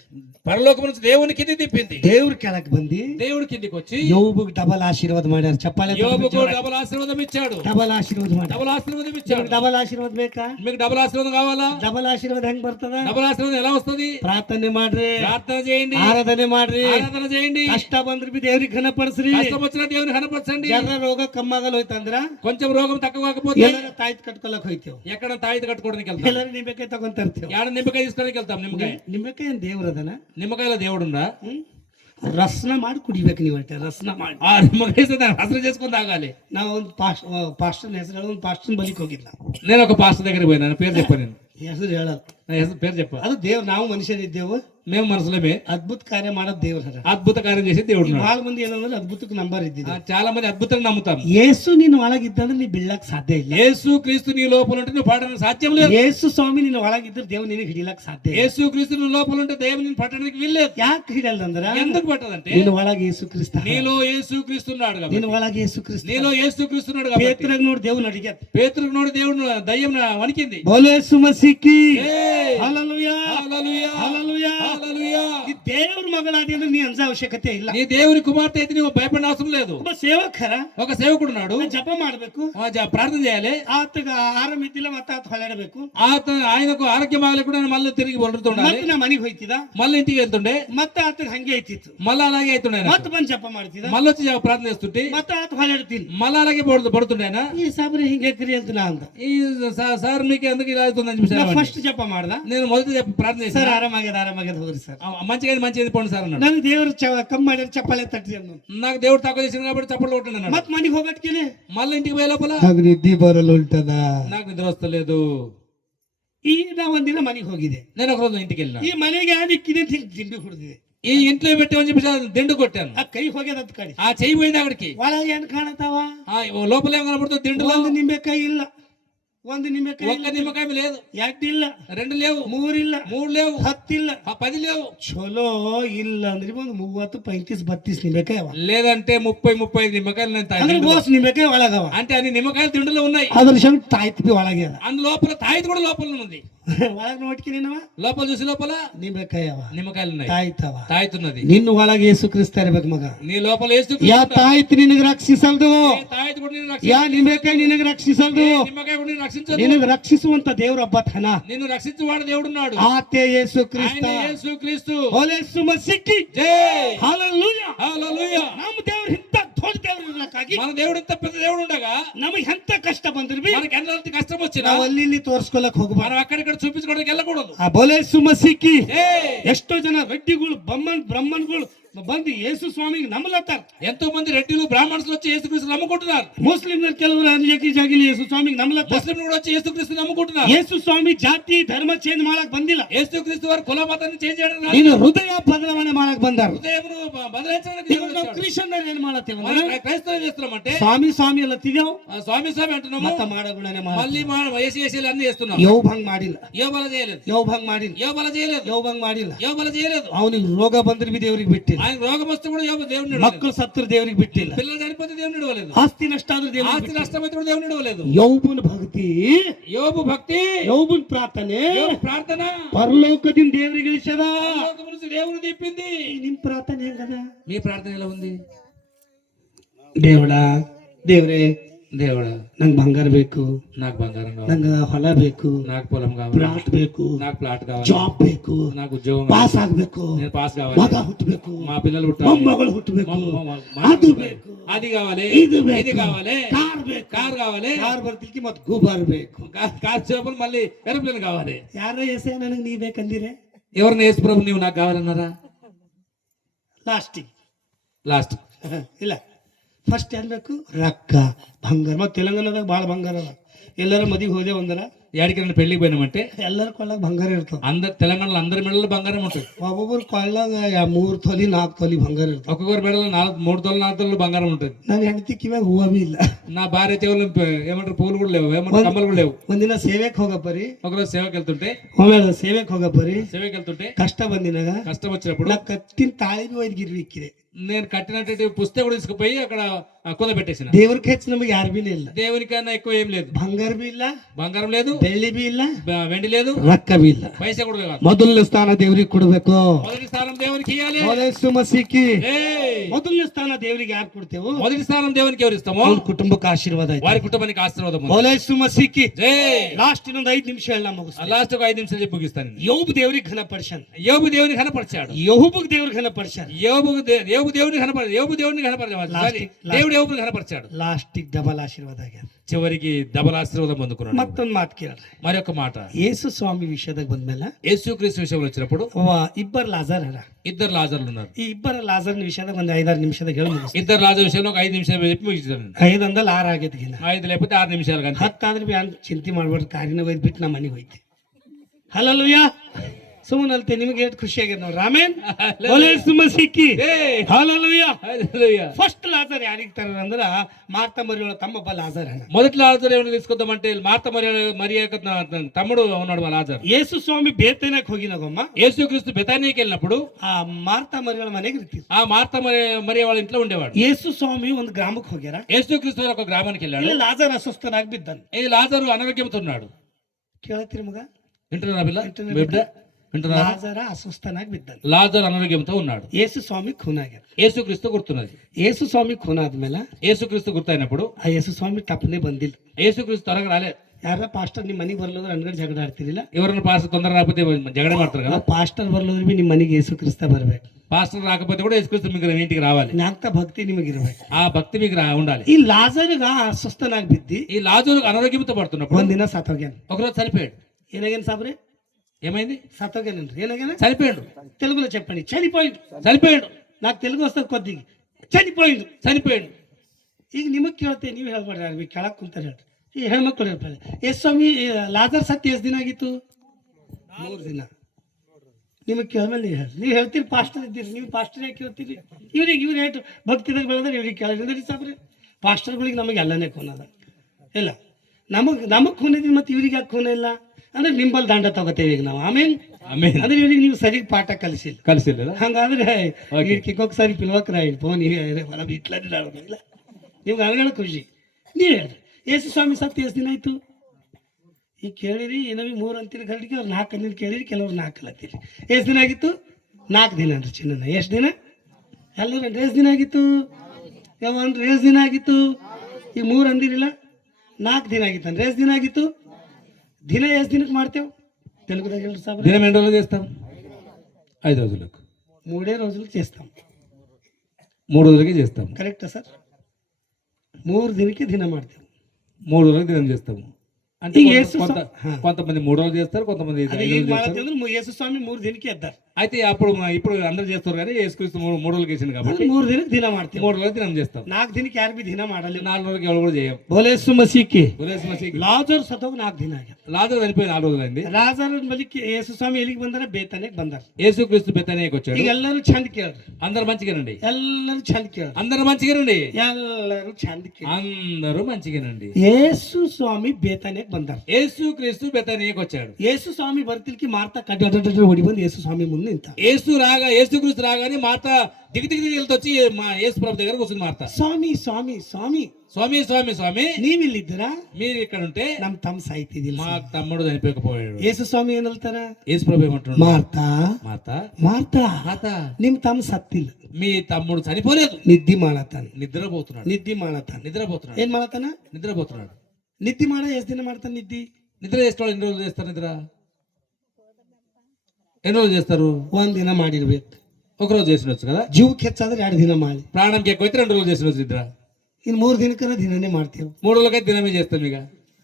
పరలోకం నుంచి దేవుని కింది తిప్పింది. ದೇವ್ರ ಕೆಳಗೆ ಬಂದಿ దేవుడి కిందికి వచ్చి ಯೋಬುಗೆ ಡಬಲ್ ಆಶೀರ್ವಾದ ಮಾಡ್ಯಾರ. ಚಪ್ಪಾಳೆ యోబుకు డబుల్ ఆశీర్వాదం ఇచ్చాడు. ಡಬಲ್ ಆಶೀರ್ವಾದ ಮಾಡ್ಯಾರ. డబుల్ ఆశీర్వాదం ఇచ్చాడు. ಡಬಲ್ ಆಶೀರ್ವಾದ ಬೇಕಾ? మీకు డబుల్ ఆశీర్వాదం కావాలా? ಡಬಲ್ ಆಶೀರ್ವಾದ ಹೆಂಗ್ ಬರ್ತದ? డబుల్ ఆశీర్వాదం ఎలా వస్తుంది? ಪ್ರಾರ್ಥನೆ ಮಾಡ್ರಿ, ప్రార్థన చేయండి, ಆರಾಧನೆ ಮಾಡ್ರಿ, ఆరాధన చేయండి, ಕಷ್ಟ ಬಂದ್ರೆ ಬಿ ದೇವ್ರಿಗೆ ಘನಪಡಿಸ್ರಿ. కష్టం వచ్చిన దేవుని కనపరచండి. ಜನ ರೋಗ ಕಮ್ಮಾಗಲ್ ಹೋಯ್ತಂದ್ರ కొంచెం రోగం తక్కువ కాకపోతే ಎಲ್ಲಾರ ತಾಯ್ತ್ ಕಟ್ಕೊಳಕ್ ಹೋಯ್ತೇವ್, ఎక్కడ తాయిత కట్టుకోవడానికి వెళ్తాం, ಎಲ್ಲಾರು ನಿಂಬೆಕಾಯಿ ತಗೊಂತರ್ತೇವ್. ఏడ నిమ్మకాయ తీసుకోవడానికి వెళ్తాం. నిమ్మకాయ ನಿಂಬೆಕಾಯಿ ಏನ್ ದೇವ್ರದನ? నిమ్మకాయలో దేవుడుందా? ರಸನ ಮಾಡಿ ಕುಡಿಬೇಕು. ನೀವು ಅಷ್ಟೇ ರಸನ ಮಾಡಿ. ఆ నిమ్మకాయ హసన చేసుకుని తాగాలి. ನಾವು ಒಂದು ಪಾಸ್ಟರ್ ಹೆಸರು ಹೇಳೋದು, ಒಂದು ಪಾಸ್ಟರ್ ಬಲಿಕ್ ಹೋಗಿದ್ದ. నేను ఒక పాస్టర్ దగ్గర పోయినా, పేరు చెప్పాను. నేను ಹೆಸರು ಹೇಳೋದು, నా పేరు చెప్పా. ಅದು ದೇವ್ರು. ನಾವು ಮನುಷ್ಯರಿದ್ದೇವು, మేము మనసులమే ಅದ್ಭುತ ಕಾರ್ಯ ಮಾಡೋದು ದೇವ್ರ. అద్భుత కార్యం చేసి దేవుడు ఉన్నాడు. ಬಹಳ ಮಂದಿ ಏನಂದ್ರೆ ಅದ್ಭುತಕ್ಕೆ ನಂಬರ್ ಇದ್ದಿದೆ. చాలా మంది అద్భుతంగా నమ్ముతారు. ಯೇಸು ನಿನ್ನ ಒಳಗಿದ್ದಂದ್ರೆ ನೀ ಬೀಳಕ್ ಸಾಧ್ಯ ಇಲ್ಲ. యేసు క్రీస్తు నీ లోపల ఉంటే నువ్వు పడడానికి సాధ్యం లేదు. ಯೇಸು ಸ್ವಾಮಿ ನಿನ್ನ ಒಳಗಿದ್ರೆ ದೇವ್ ನಿನಗೆ ಹಿಡಿಲಕ್ ಸಾಧ್ಯ ಇಲ್ಲ. యేసు క్రీస్తు నీ లోపల ఉంటే దేవుని నిన్ను పట్టడానికి వీల్లేదు. ಯಾಕೆ ಹಿಡಿಯಲ್ದಂದ್ರ ఎందుకు పట్టదంటే ನಿನ್ನ ಒಳಗೆ ಯೇಸು ಕ್ರಿಸ್ತ, నీలో యేసు క్రీస్తున్నాడు కాబట్టి. ನಿನ್ನ ಒಳಗೆ ಯೇಸು ಕ್ರಿಸ್ತ. నీలో యేసు క్రీస్తున్నాడు కాబట్టి. ಪೇತ್ರಗ್ ನೋಡಿ ದೇವ್ ನಡಿಗೆ, పేతురుకు నోడు దేవుడు దయ్యం వణికింది. ಬೋಲೆ ಯೇಸು ಮಸೀಹಿ. ఏయ్! ಹಲ್ಲೆಲೂಯಾ, హల్లెలూయా! ಹಲ್ಲೆಲೂಯಾ. హల్లెలూయా! ಈ ದೇವ್ರ ಮಗಳಾದಿ ಅಂದ್ರೆ ನೀ ಅನ್ಸ ಅವಶ್ಯಕತೆ ಇಲ್ಲ. నీ దేవుని కుమార్తె అయితే నువ్వు భయపడిన అవసరం లేదు. ಒಬ್ಬ ಸೇವಕರ ఒక సేవకుడు ఉన్నాడు, ಜಪ ಮಾಡ್ಬೇಕು, ప్రార్థన చేయాలి. ಆತಗ ಆರಾಮ ಇದ್ದಿಲ್ಲ, ಮತ್ತೆ ಆತ ಹೊಳಾಡಬೇಕು. ఆయనకు ఆరోగ్యం ఆగలేకుండా మళ్ళీ తిరిగి వడుతుండాలి. ಮತ್ತೆ ನಾ ಮನೆಗೆ ಹೋಯ್ತಿದ, మళ్ళీ ఇంటికి వెళ్తుండే, ಮತ್ತೆ ಆತಗ ಹಂಗೆ ಐತಿತ್ತು. మళ్ళీ అలాగే అవుతుండే. ಮತ್ತೆ ಬಂದ್ ಜಪ ಮಾಡ್ತಿದ, మళ్ళీ వచ్చి ప్రార్థన చేస్తుంటే ಮತ್ತೆ ಆತ ಹೊಳಾಡ್ತೀನಿ. మళ్ళీ అలాగే పడుతుండే. ఆయన ಈ ಸಾಬ್ರೆ ಹಿಂಗೆ ಕ್ರಿಯೆ ಅಂತ ನಾ ಅಂದ. ఈ సార్ మీకు ఎందుకు ఇలా అవుతుందని ನಾ చెప్పి ಫಸ್ಟ್ ಜಪ ಮಾಡ್ದ, నేను మొదటి ప్రార్థన ಸರ್ చేశాను. ಆರಾಮಾಗ್ಯದ ಹೋಗ್ರಿ ಸರ್, మంచిగా పోండి సార్ అన్నాడు. ನನ್ ದೇವ್ರ ಕಮ್ಮಿ ಮಾಡ್ಯಾರ, ಚಪ್ಪಾಳೆ ತಟ್ಟಿ ಅನ್ನೋದು. నాకు దేవుడు తక్కువ చేసింది కాబట్టి చప్పట్లు కొట్టండి అన్నాడు. ಮತ್ ಮನೆಗೆ ಹೋಗಟ್ಕೇನೆ మళ్ళీ ఇంటికి పోయే లోపల నాకు ನಿದ್ದೆ ಬರಲು ಉಂಟದ. నాకు నిద్ర వస్తలేదు. ಈ ನಾ ಒಂದಿನ ಮನೆಗೆ ಹೋಗಿದೆ. నేను ఒక రోజు ఇంటికి వెళ్ళిన. ಈ ಮನೆಗೆ ಯಾರಿಕ್ಕಿದೆ ಅಂತ ಹಿಂಗ್ ದಿಂಡು ಹೊಡೆದಿದೆ. ఈ ఇంట్లో పెట్టామని చెప్పి దిండు కొట్టాను. ಆ ಕೈ ಹೋಗ್ಯದ ಅಂತ ಕಡೆ ఆ చెయ్యి పోయింది అక్కడికి. ಒಳಗೆ ಏನ್ ಕಾಣತಾವ? లోపల ఏం కనపడుతుంది? దిండులో ಒಂದು ನಿಂಬೆಕಾಯಿ ಇಲ್ಲ, ಒಂದು ನಿಂಬೆಕಾಯಿ ఒక్క నిమ్మకాయ లేదు, ಎರಡಿಲ್ಲ, 2 లేవు, ಮೂರಿಲ್ಲ, 3 లేవు, 10 ಇಲ್ಲ, 10 లేవు. ಚಲೋ ಇಲ್ಲ ಅಂದ್ರೆ ಒಂದು 30, 35, 32 ನಿಂಬೆಕಾಯಿ ಅವ. లేదంటే 30, 35 నిమ్మకాయలు నేను ಅಂದ್ರೆ ಬೋಸ್ ನಿಂಬೆಕಾಯಿ ಒಳಗವ. అంటే అన్ని నిమ్మకాయలు దిండులో ఉన్నాయి. ಅದ್ರ ಶಂಕ ತಾಯ್ತಿ ಬಿ ಒಳಗೆ ಅದ. అందులోపల తాయిది కూడా లోపల ఉంది. ಒಳಗೆ ನೋಡ್ಕಿನೇನವ, లోపల చూసి లోపల ನಿಂಬೆಕಾಯಿ ಅವ, నిమ్మకాయలు ఉన్నాయి, ತಾಯ್ತವ. తాయితున్నది. ನಿನ್ನ ಒಳಗೆ ಯೇಸು ಕ್ರಿಸ್ತ ಇರ್ಬೇಕು ಮಗ. నీ లోపల యేసు ಯಾ ತಾಯ್ತಿ ನಿನಗೆ ರಕ್ಷಿಸಲ್ದು, తాయిది కూడా నిన్ను ಯಾ రక్షించదు. ನಿಂಬೆಕಾಯಿ ನಿನಗೆ ರಕ್ಷಿಸಲ್ದು. నిమ్మకాయ కూడా నిన్ను రక్షించదు. ನಿನಗೆ ರಕ್ಷಿಸುವಂತ ದೇವ್ರೊಬ್ಬ ತನ, నిన్ను రక్షించువాడు దేవుడున్నాడు. ಆತೆ ಯೇಸು ಕ್ರಿಸ್ತ. ఆయన యేసు క్రీస్తు. ಓಲೆ ಯೇಸು ಮಸೀಹಿ. జై. ಹಲ್ಲೆಲೂಯಾ. హల్లెలూయా. ನಮ್ಮ ದೇವ್ರ ಇಂತ ದೊಡ್ಡ ದೇವ್ರ ಇರ್ಲಕ್ಕಾಗಿ మన దేవుడు ఇంత పెద్ద దేవుడు ఉండగా ನಮಗೆ ಎಂತ ಕಷ್ಟ ಬಂದ್ರು ಬಿ మనకి ఎంత కష్టం వచ్చినా ನಾವು ಅಲ್ಲಿ ಇಲ್ಲಿ ತೋರ್ಸ್ಕೊಳಕ್ ಹೋಗ್ಬಾರ್ದು. మనం అక్కడిక్కడ చూపించుకోవడానికి వెళ్ళకూడదు. ಆ ಬೋಲೆ ಯೇಸು ಮಸೀಹಿ. ఏయ్! ಎಷ್ಟೋ ಜನ ರೆಡ್ಡಿಗಳು ಬ್ರಹ್ಮನ್ಗಳು ಬಂದು ಯೇಸು ಸ್ವಾಮಿಗೆ ನಂಬಲತ್ತಾರ. ఎంతో మంది రెడ్డిలు బ్రాహ్మణులు వచ్చి యేసుక్రీస్తు నమ్ముకుంటున్నారు. ಮುಸ್ಲಿಮ್ನರು ಕೆಲವರು ಅನ್ಯಕಿ ಜಾಗಿಲಿ ಯೇಸು ಸ್ವಾಮಿಗೆ ನಂಬಲತ್ತಾರ. ముస్లింలు కూడా వచ్చి యేసుక్రీస్తు నమ్ముకుంటున్నారు. ಯೇಸು ಸ್ವಾಮಿ ಜಾತಿ ಧರ್ಮ ಚೇಂಜ್ ಮಾಡಕ್ ಬಂದಿಲ್ಲ. యేసుక్రీస్తు వారు కుల మతాన్ని చేంజ్ చేయడం రాలేదు. ನೀನು ಹೃದಯ ಬದಲಾವಣೆ ಮಾಡಕ್ ಬಂದಾರ. హృదయమును బదలాయించడానికి ಈಗ ನಾವು ಕ್ರಿಶ್ಚಿಯನ್ನರು ಏನ್ ಮಾಡತ್ತೇವೆ మనం క్రైస్తవం చేస్తున్నామంటే ಸ್ವಾಮಿ ಸ್ವಾಮಿ ಎಲ್ಲ ತಿದೇವು స్వామి స్వామి అంటున్నాము, ಮತ್ತ ಮಾಡಗುಣನೆ మళ్ళీ ఏసీ అన్ని చేస్తున్నాం. ಯವ್ ಭಂಗ್ ಮಾಡಿಲ್ಲ, ఏ బల చేయలేదు, ಯವ್ ಭಂಗ್ ಮಾಡಿಲ್ಲ, ఏ బల చేయలేదు, ಯವ್ ಭಂಗ್ ಮಾಡಿಲ್ಲ. ఏ బల చేయలేదు. ಅವನಿಗೆ ರೋಗ ಬಂದ್ರೆ ಬಿ ದೇವ್ರಿಗೆ ಬಿಟ್ಟಿಲ್ಲ, ఆయన రోగం వస్తే కూడా దేవుని ಮಕ್ಕಳು ಸತ್ರು ದೇವ್ರಿಗೆ ಬಿಟ್ಟಿಲ್ಲ, పిల్లలు చనిపోతే దేవుని ఇవ్వలేదు, ಆಸ್ತಿ ನಷ್ಟ ಆದ್ರೂ ದೇವ್ರಿಗೆ ఆస్తి నష్టమైతే కూడా దేవుని ఇవ్వలేదు. ಯೌಬನ ಭಕ್ತಿ, యోబు భక్తి, ಯೌಬನ ಪ್ರಾರ್ಥನೆ యోబు ప్రార్థన ಪರಲೋಕದಿಂದ ದೇವರಿಗೆ ಇಳಿಸದ. పరలోకము నుంచి దేవుడు తిప్పింది. ನಿಮ್ ಪ್ರಾರ್ಥನೆ ಹೆಂಗದ? మీ ప్రార్థన ఎలా ఉంది? ದೇವడా, ದೇವ್ರೆ దేవుడా ನಂಗೆ ಬಂಗಾರ ಬೇಕು, నాకు బంగారం కావాలి, ನಂಗೆ ಹೊಲ ಬೇಕು, నాకు పొలం కావాలి, ಪ್ಲಾಟ್ ಬೇಕು, నాకు ప్లాట్ కావాలి, ಜಾಬ್ ಬೇಕು, నాకు ఉద్యోగం ಪಾಸ್ కావాలి, ಆಗ್ಬೇಕು, నేను ಪಾಸ್ కావాలి, ಮಗ ಹುಟ್ಟಬೇಕು, మా పిల్లలు పుట్టాలి, ಮೊಮ್ಮಗಳು ಹುಟ್ಟಬೇಕು, ಅದು ಬೇಕು, అది కావాలి, ಇದು ఇది ಬೇಕು, కావాలి, ಕಾರ್ ಬೇಕು, కార్ కావాలి, ಕಾರ್ ಬರ್ತಿಲ್ಕಿ ಮತ್ ಗೂಬರ್ ಬೇಕು. కార్ చేపలు మళ్ళీ ఏరోప్లేన్ కావాలి. ಯಾರೋ ಎಸೆ ನನಗೆ ನೀ ಬೇಕಂದಿರೆ ఎవరిని యేసు ప్రభు నీవు నాకు కావాలన్నారా? ಲಾಸ್ಟಿಗೆ లాస్ట్ ಇಲ್ಲ, ಫಸ್ಟ್ ಏನ್ ಬೇಕು? ರೊಕ್ಕ, ಬಂಗಾರ. ಮತ್ತೆ ತೆಲಂಗಾಣದಾಗ ಭಾಳ ಬಂಗಾರ ಅದ. ಎಲ್ಲರ ಮದಿಗೆ ಹೋದೆ ಒಂದರ ఏడికైనా పెళ్లికి పోయినామంటే ಎಲ್ಲರ ಕೊಳ್ಳಾಗ ಬಂಗಾರ ಇರ್ತಾವ. అందరు తెలంగాణలో అందరి మెడలో బంగారం ఉంటుంది. ಒಬ್ಬೊಬ್ಬರು ಕೊಳ್ಳಾಗ 3 ತೊಲಿ 4 ತೊಲಿ ಬಂಗಾರ ಇರ್ತಾವ. ఒక్కొక్కరి మెడలో 3 తొలలు 4 తొలలు బంగారం ఉంటుంది. ನನ್ನ ಹೆಂಡತಿ ಕಿವ್ಯಾಗ ಹೂವ ಬಿ ಇಲ್ಲ, నా భార్య చెవులు ఏమంటారు పూలు కూడా లేవు, ఏమంటారు కమ్మలు కూడా లేవు. ಒಂದಿನ ಸೇವೆಗೆ ಹೋಗಪ್ಪರಿ, ఒకరోజు సేవకి వెళ్తుంటే ಸೇವೆಗೆ ಹೋಗಪ್ಪರಿ సేవకి వెళ్తుంటే ಕಷ್ಟ ಬಂದಿನಾಗ కష్టం వచ్చినప్పుడు ನಾ ಕತ್ತಿನ ತಾಳಿ ಬಿ ಒಯ್ದು ಗಿರ್ವಿ ಇಕ್ಕಿದೆ. నేను కట్టినట్టు పుస్తకం కూడా తీసుకుపోయి అక్కడ కుదబెట్టేసిన. ದೇವ್ರಿಗೆ ಹೆಚ್ಚು ನಮಗೆ ಯಾರು ಬಿ ಇಲ್ಲ, దేవునికన్నా ఎక్కువ ఏం లేదు. ಬಂಗಾರ ಬಿ ಇಲ್ಲ, బంగారం లేదు, ಬೆಳ್ಳಿ ಬಿ ಇಲ್ಲ, వెండి లేదు, ರೊಕ್ಕ ಬಿ ಇಲ್ಲ. పైసా కూడా లేదు. ಮೊದಲನೇ ಸ್ಥಾನ ದೇವ್ರಿಗೆ ಕೊಡ್ಬೇಕು. మొదటి స్థానం దేవునికి ఇవ్వాలి. ಯೇಸು ಮಸೀಕಿ ఏయ్! ಮೊದಲನೇ ಸ್ಥಾನ ದೇವರಿಗೆ ಯಾರು ಕೊಡ್ತೇವೆ? మొదటి స్థానం దేవునికి ఎవరు ఇస్తామో ಅವ್ರ ಕುಟುಂಬಕ್ಕೆ ಆಶೀರ್ವಾದ ಆಯ್ತು. వారి కుటుంబానికి ఆశీర్వాదం ఉంది. ಯೇಸು ಮಸೀಕಿ జై! లాస్ట్ ಇನ್ನೊಂದು 5 ನಿಮಿಷ ಹೇಳ ಮುಗಿಸ್ತಾನೆ. లాస్ట్ ఒక 5 నిమిషాలు చెప్పి ముగిస్తాను. ಯೋಬ್ ದೇವ್ರಿಗೆ ಘನಪಡಿಸ್ಯಾನ, యోబు దేవుని కనపరిచాడు. ಯೆಹೋಬಗ್ ದೇವ್ರಿಗೆ ಘನಪಡಿಸ್ಯಾನ. యోబు దేవుని కనపరచాడు. దేవుడిని కనపరిచాడు. ಲಾಸ್ಟಿಗೆ ಡಬಲ್ ಆಶೀರ್ವಾದ ಆಗ್ಯಾದ. చివరికి డబల్ ఆశీర్వాదం పొందుకున్నాడు. ಮತ್ತೊಂದು ಮಾತು ಕೇಳ್ರಿ. మరి ఒక మాట, ಯೇಸು ಸ್ವಾಮಿ ವಿಷಯದಾಗ ಬಂದ್ಮೇಲೆ యేసుక్రీస్తు విషయంలో వచ్చినప్పుడు ಇಬ್ಬರು ಲಾಜರ್ ಹರ. ఇద్దరు లాజర్లు ఉన్నారు. ಈ ಇಬ್ಬರ ಲಾಜರ್ನ ವಿಷಯದಾಗ ಒಂದು 5-6 ನಿಮಿಷದಾಗ ಹೇಳಿ ಮುಗಿಸ್ತೀನಿ. ఇద్దరు లాజర్ విషయంలో ఒక 5 నిమిషాలు చెప్పి ముగిస్తాను. 5 ಅಂದಲ್ಲ 6 ಆಗೈತಿ. 5 లేకపోతే 6 నిమిషాలు కానీ 10 ಆದ್ರೆ ಬಿ ಚಿಂತೆ ಮಾಡ್ಬೇಡ್ರಿ, ಕಾರಿನ ಒಯ್ದು ಬಿಟ್ಟು ನಮ್ಮ ಮನೆಗೆ ಹೋಯ್ತೆ. ಹಲ್ಲಲುಯ್ಯ. ಸುಮ್ಮನೆ ಅಲ್ತೆ, ನಿಮಗೆ ಎಷ್ಟು ಖುಷಿ ಆಗ್ಯದ ನೋಡ್ರಿ. ಆಮೇನ್ ಸಿಕ್ಕಿ. ಫಸ್ಟ್ ಲಾಜರ್ ಯಾರಿಗೆ ತರ ಅಂದ್ರ ಮಾರ್ತ ಮರಿಯೋಳ ತಮ್ಮೊಬ್ಬ ಲಾಜರ್. మొదటి లాజర్ ఏమైనా తీసుకొద్దామంటే మార్త మరి తమ్ముడు ఉన్నాడు లాజర్. ಯೇಸು ಸ್ವಾಮಿ ಬೇತೇನಕ್ಕೆ ಹೋಗಿನಾಗಮ್ಮ, యేసుక్రీస్తు బెతానీకి వెళ్ళినప్పుడు ಆ ಮಾರ್ತ ಮರಿಯೋಳ ಮನೆಗೆ ಇರ್ತೀವಿ. ఆ మార్త మరి వాళ్ళ ఇంట్లో ఉండేవాడు. ಯೇಸು ಸ್ವಾಮಿ ಒಂದು ಗ್ರಾಮಕ್ಕೆ ಹೋಗ್ಯಾರ. యేసుక్రీస్తు ఒక గ్రామానికి వెళ్ళాడు. ಇಲ್ಲಿ ಲಾಜರ್ ಅಸ್ವಸ್ಥನಾಗಿ ಬಿದ್ದಾನೆ. ఈ లాజరు అనారోగ్యంతో ఉన్నాడు. ಕೇಳತ್ತೀರಿ ಮಗ? వింటున్నారా పిల్ల? ಲಾಜರ ಅಸ್ವಸ್ಥನಾಗಿ ಬಿದ್ದಾನೆ. లాజర్ అనారోగ్యంతో ఉన్నాడు. ಯೇಸು ಸ್ವಾಮಿ ಖೂನ್ ಆಗ್ಯಾರ. యేసుక్రీస్తు గుర్తున్నది. ಯೇಸು ಸ್ವಾಮಿ ಖೂನ್ ಆದ್ಮೇಲೆ యేసుక్రీస్తు గుర్తయినప్పుడు ಆ ಯೇಸು ಸ್ವಾಮಿ ಟಪ್ಪನೆ ಬಂದಿಲ್ಲ. యేసుక్రీస్తు త్వరగా రాలేదు. ಯಾರ ಪಾಸ್ಟರ್ ನಿಮ್ಮ ಮನೆಗೆ ಬರ್ಲೋದ್ರೆ ಅನ್ಗಡೆ ಜಗಳ ಆಡ್ತಿರಿಲ್ಲ. ఎవరైనా పాస్టర్ తొందరగా రాకపోతే జగడ ಮಾಡ್ತಾರೆ కదా. ಪಾಸ್ಟರ್ ಬರ್ಲೋದ್ರೆ ಬಿ ನಿಮ್ಮ ಮನೆಗೆ ಯೇಸು ಕ್ರಿಸ್ತ ಬರ್ಬೇಕು. పాస్టర్ రాకపోతే కూడా యేసుక్రీస్తు మీకు ఇంటికి రావాలి. ನಾಂತ ಭಕ್ತಿ ನಿಮಗೆ ಇರ್ಬೇಕು. ఆ భక్తి మీకు ఉండాలి. ಈ ಲಾಜರ್ಗ ಅಸ್ವಸ್ಥನಾಗಿ ಬಿದ್ದಿ ఈ లాజరు అనారోగ్యంతో పడుతున్నప్పుడు ಒಂದಿನ ಸತ್ತೋಗ್ಯಾನ. ఒకరోజు చనిపోయాడు. ಏನಾಗೇನು ಸಾಬ್ರೆ? ఏమైంది? సత్తోగ్యానండి. ఏనాగేనా? చనిపోయాడు. తెలుగులో చెప్పండి. చనిపోయిండు. చనిపోయాడు. నాకు తెలుగు వస్తుంది కొద్దిగా. చనిపోయిండు. చనిపోయాడు. ಈಗ ನಿಮಗೆ ಕೇಳ್ತೆ, ನೀವು ಹೇಳ್ಬೇಡ್ರಿ, ಯಾರು ಕೆಳಗೆ ಕುಂತಾರೆ ಹೇಳ್ರಿ. ಈ ಹೆಣ್ಮಕ್ಳು ಹೇಳ್ತಾರೆ, ಎಸ್ ಸ್ವಾಮಿ ಲಾಜರ್ ಸತ್ತು ಎಷ್ಟು ದಿನ ಆಗಿತ್ತು? 3 ದಿನ. ನಿಮಗೆ ಕೇಳ್ಮೇಲೆ ನೀವು ಹೇಳಿ, ನೀವು ಹೇಳ್ತೀರಿ ಪಾಸ್ಟರ್ ಇದ್ದೀರಿ, ನೀವು ಪಾಸ್ಟರ್ ಯಾಕೆ ಕೇಳ್ತೀರಿ? ಇವ್ರು ಹೇಳ್ತು ಭಕ್ತಿದಾಗ ಬೆಳೆದ್ರೆ ಇವ್ರಿಗೆ ಕೇಳಿದ್ರಿ ಸಾಬ್ರಿ. ಪಾಸ್ಟರ್ಗಳಿಗೆ ನಮಗೆ ಎಲ್ಲನೇ ಖೂನದ ಇಲ್ಲ, ನಮಗೆ ಖೂನಿದ್ದೀವಿ, ಮತ್ತು ಇವ್ರಿಗೆ ಯಾಕೆ ಖೂನ ಇಲ್ಲ ಅಂದ್ರೆ ನಿಂಬಲ್ ದಂಡ ತಗೋತೇವೆ ಈಗ ನಾವು. ಆಮೇಲೆ ಅಂದ್ರೆ ಇವ್ರಿಗೆ ನೀವು ಸರಿ ಪಾಠ ಕಲಿಸಿಲ್ಲ. ಹಂಗಾದ್ರೆ ಕಿಕ್ಕೋಕ್ ಸರಿ ಪಿಲ್ವಕ್ರ ಫೋನ್ ಹೊಲ ಇಟ್ಲಿಲ್ಲ. ನಿಮ್ಗೆ ಅನ್ಗಳ ಖುಷಿ. ನೀವು ಹೇಳ್ರಿ, ಯೇಸು ಸ್ವಾಮಿ ಸತ್ತು ಎಷ್ಟು ದಿನ ಆಯ್ತು? ಈಗ ಕೇಳಿರಿ, ನಮಗೆ 3 ಅಂತೀರಿ ಗಂಟೆಗೆ, ಅವ್ರು 4 ಅಂದಿನ ಕೇಳಿರಿ, ಕೆಲವ್ರು 4 ಅಂತೀರಿ. ಎಷ್ಟು ದಿನ ಆಗಿತ್ತು? 4 ದಿನ ಅನ್ರಿ ಚಿನ್ನ. ಎಷ್ಟು ದಿನ? ಎಲ್ಲರೂ ಎಷ್ಟು ದಿನ ಆಗಿತ್ತು? ಯಾವ ಅಂದ್ರೆ ಎಷ್ಟು ದಿನ ಆಗಿತ್ತು? ಈಗ 3 ಅಂದಿರಿಲ್ಲ, 4 ದಿನ ಆಗಿತ್ತು ಅಂದ್ರೆ ಎಷ್ಟು ದಿನ ಆಗಿತ್ತು? ದಿನ ಎಷ್ಟು ದಿನಕ್ಕೆ ಮಾಡ್ತೇವೆ తెలుగుದಾಗ ಹೇಳ್ರಿ ಸಾಬ್? దినం ఎన్ని రోజులు చేస్తాం? 5 రోజులకు. 3 రోజులకు చేస్తాం. 3 రోజులకి చేస్తాం. కరెక్టా సార్? 3 ದಿನಕ್ಕೆ ದಿನ ಮಾಡ್ತೇವೆ. 3 రోజులకు దినం చేస్తాము. అంటే ಈಗ ಯೇಸು కొంతమంది 3 రోజులు చేస్తారు, కొంతమంది 5 రోజులు చేస్తారు. ಯೇಸು ಸ್ವಾಮಿ 3 ದಿನಕ್ಕೆ ಎದ್ದಾರ. అయితే ఇప్పుడు అందరూ చేస్తారు కానీ యేసుక్రీస్తు మూడు రోజులకి వేసింది కాబట్టి 3 ದಿನಕ್ಕೆ ದಿನ ಮಾಡ್ತೀವಿ. 3 రోజులకి దినం చేస్తాం. 4 ದಿನಕ್ಕೆ ಯಾರು ಬಿ ದಿನ ಮಾಡಲ್ಲ. 4 రోజులకి ఎవరు కూడా చేయం. ಬೋಲೇಸು ಮಸೀಕೆ ఉదయం మసీకి ಲಾಜರ್ ಸತ್ತೋಗಿ 4 ದಿನ ಆಗ್ಯದ. లాజరు చనిపోయి 4 రోజులైంది. ಲಾಜರ್ ಬಲಿಕ್ಕೆ ಯೇಸು ಸ್ವಾಮಿ ಎಲ್ಲಿಗೆ ಬಂದಾರ? ಬೇತನೆಗೆ ಬಂದಾರ. యేసుక్రీస్తు బెతనీకి వచ్చాడు. ಈಗ ಎಲ್ಲರೂ ಚಂದ ಕೇಳ್ರಿ, అందరు మంచిగానండి, ಎಲ್ಲರೂ ಚಂದ ಕೇಳ್ರಿ, అందరు మంచిగానండి, ಎಲ್ಲರೂ ಚಂದ ಕೇಳ್ರಿ. అందరూ మంచిగానండి. ಯೇಸು ಸ್ವಾಮಿ ಬೇತನೆಗೆ ಬಂದಾರ. యేసుక్రీస్తు బెతనీకి వచ్చాడు. ಯೇಸು ಸ್ವಾಮಿ ಬರ್ತಿಲ್ಕಿ ಮಾರ್ತಾ ಕಡ್ಡ ಹೊಡಿ ಬಂದು ಯೇಸು ಸ್ವಾಮಿ ಮುಂದೆ ನಿಂತ. యేసుక్రీస్తు రాగానే మార్త దిగి వెళ్తొచ్చి మా యేసు ప్రభు దగ్గర కూర్చుని మార్త, ಸ್ವಾಮಿ ಸ್ವಾಮಿ ಸ್ವಾಮಿ స్వామి స్వామి స్వామి ನೀವಿಲ್ಲಿದ್ದೀರಾ? మీరు ఇక్కడ ఉంటే ನಮ್ ತಮ್ಮ ಸಾಯ್ತಿದಿಲ್ಲ. మా తమ్ముడు చనిపోకపోయాడు. ಯೇಸು ಸ್ವಾಮಿ ಏನಲ್ತಾರ? యేసు ప్రభు ఏమంటున్నాడు? ಮಾರ್ತಾ మార్తా ಮಾರ್ತಾ మార్తా ನಿಮ್ ತಮ್ಮ ಸತ್ತಿಲ್ಲ, మీ తమ్ముడు చనిపోలేదు, ನಿದ್ದಿ ಮಾಡತಾನ. నిద్రపోతున్నాడు. ನಿದ್ದಿ ಮಾಡತಾನ. నిద్రపోతున్నాడు. ಏನ್ ಮಾಡತಾನ? నిద్రపోతున్నాడు. ನಿದ್ದಿ ಮಾಡ ಎಷ್ಟ್ ದಿನ ಮಾಡ್ತಾನ ನಿದ್ದಿ? నిద్ర చేసేవాళ్ళు ఎన్ని రోజులు చేస్తారు? ఎన్ని రోజులు చేస్తారు? 1 ದಿನ ಮಾಡಿರ್ಬೇಕು. ఒక రోజు చేసినొచ్చు కదా. ಜೀವಕ್ಕೆ ಹೆಚ್ಚಾದ್ರೆ 2 ದಿನ ಮಾಡಿ. ప్రాణంకి ఎక్కువైతే 2 రోజులు చేసినొచ్చు నిద్ర. ಇನ್ 3 ದಿನಕ್ಕರ ದಿನನೇ ಮಾಡ್ತೇವೆ. 3 రోజులకైతే దినమే చేస్తాం.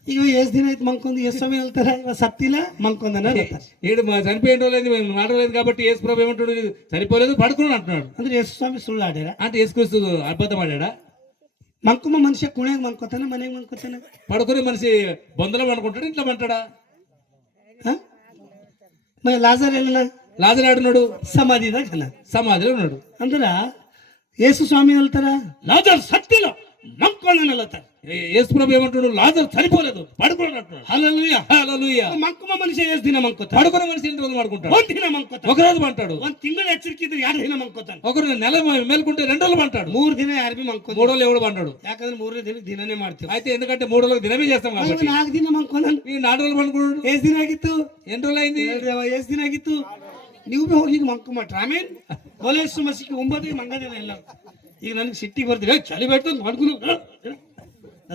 ಈಗ ಎಷ್ಟ್ ದಿನ ಆಯ್ತು ಮಂಕೊಂದು? ಯೇಸು ಸ್ವಾಮಿ ಹೇಳ್ತಾರ ಇವ ಸತ್ತಿಲ್ಲ ಮಂಕೊಂದನ ಹೇಳ್ತಾರ. ఏడు చనిపోయిన రోజులైంది, 4 రోజులైంది కాబట్టి యేసు ప్రభు ఏమంటాడు? చనిపోలేదు, పడుకున్నాడు అంటున్నాడు. ಅಂದ್ರೆ ಯೇಸು ಸ್ವಾಮಿ ಸುಳ್ಳು ಆಡ್ಯಾರ? అంటే యేసుక్రీస్తు అబద్ధం ఆడాడా? ಮಂಕುಮ ಮನುಷ್ಯ ಕುಣ್ಯಾಗ ಮಂಕೋತಾನ, ಮನೆಗೆ ಮಂಕೋತಾನ? పడుకునే మనిషి బొందలో అనుకుంటాడు, ఇంట్లో అంటాడా? ಲಾಜರ್ ಎಲ್ಲ లాజరు ఆడున్నాడు, ಸಮಾಧಿದಾಗ సమాధిలో ఉన్నాడు. ಅಂದ್ರ ಯೇಸು ಸ್ವಾಮಿ ಹೇಳ್ತಾರ ಲಾಜರ್ ಸತ್ತಿಲ್ಲ ಮಂಕೊಂಡನಲ್ಲತ್ತಾರ. యేసు ప్రభు ఏమంటాడు? లాజరు చనిపోలేదు, పడుకున్నాడు అంటున్నాడు. ಹಲ್ಲೆಲೂಯಾ హల్లెలూయా. ಮಂಕುಮ ಮನುಷ್ಯ ಎಷ್ಟು ದಿನ ಮಂಕೋತಾನ? పడుకునే మనిషి ఎన్ని రోజులు పడుకుంటాడు? 1 ದಿನ ಮಂಕೋತಾನ. ఒక రోజు పంటాడు. 1 ತಿಂಗಳು ಎಚ್ಚರಿಕೆ ಇದ್ರೆ 2 ದಿನ ಮಂಕೋತಾನ. ఒకరు నెల మేల్కుంటే 2 రోజులు పంటాడు. 3 ದಿನ ಯಾರು ಬಿ ಮಂಕೋ 3 రోజులు ఎవడు పంటాడు? ಯಾಕಂದ್ರೆ 3ನೇ ದಿನಕ್ಕೆ ದಿನನೇ ಮಾಡ್ತೀವಿ. అయితే ఎందుకంటే 3 రోజులకు దినమే చేస్తాం కాబట్టి. 4 ದಿನ ಮಂಕೋನ. ఈ 4 రోజులు పండుకున్నాడు. ಎಷ್ಟು ದಿನ ಆಗಿತ್ತು? ఎన్ని రోజులు అయింది? ಎಷ್ಟು ದಿನ ಆಗಿತ್ತು? ನೀವು ಬಿ ಹೋಗಿ ಮಂಕೊಂಬಿಟ್ರ ಆಮೇಲೆ ಬೋಲೇಸು ಮಸಿಗೆ 9 ಮಂಗದಿನ ಎಲ್ಲ. ಈಗ ನನಗೆ ಸಿಟ್ಟಿಗೆ ಬರ್ತೀರಿ, ಚಳಿ ಬೇಡ್ತು ಮಾಡ್ಕೊಂಡು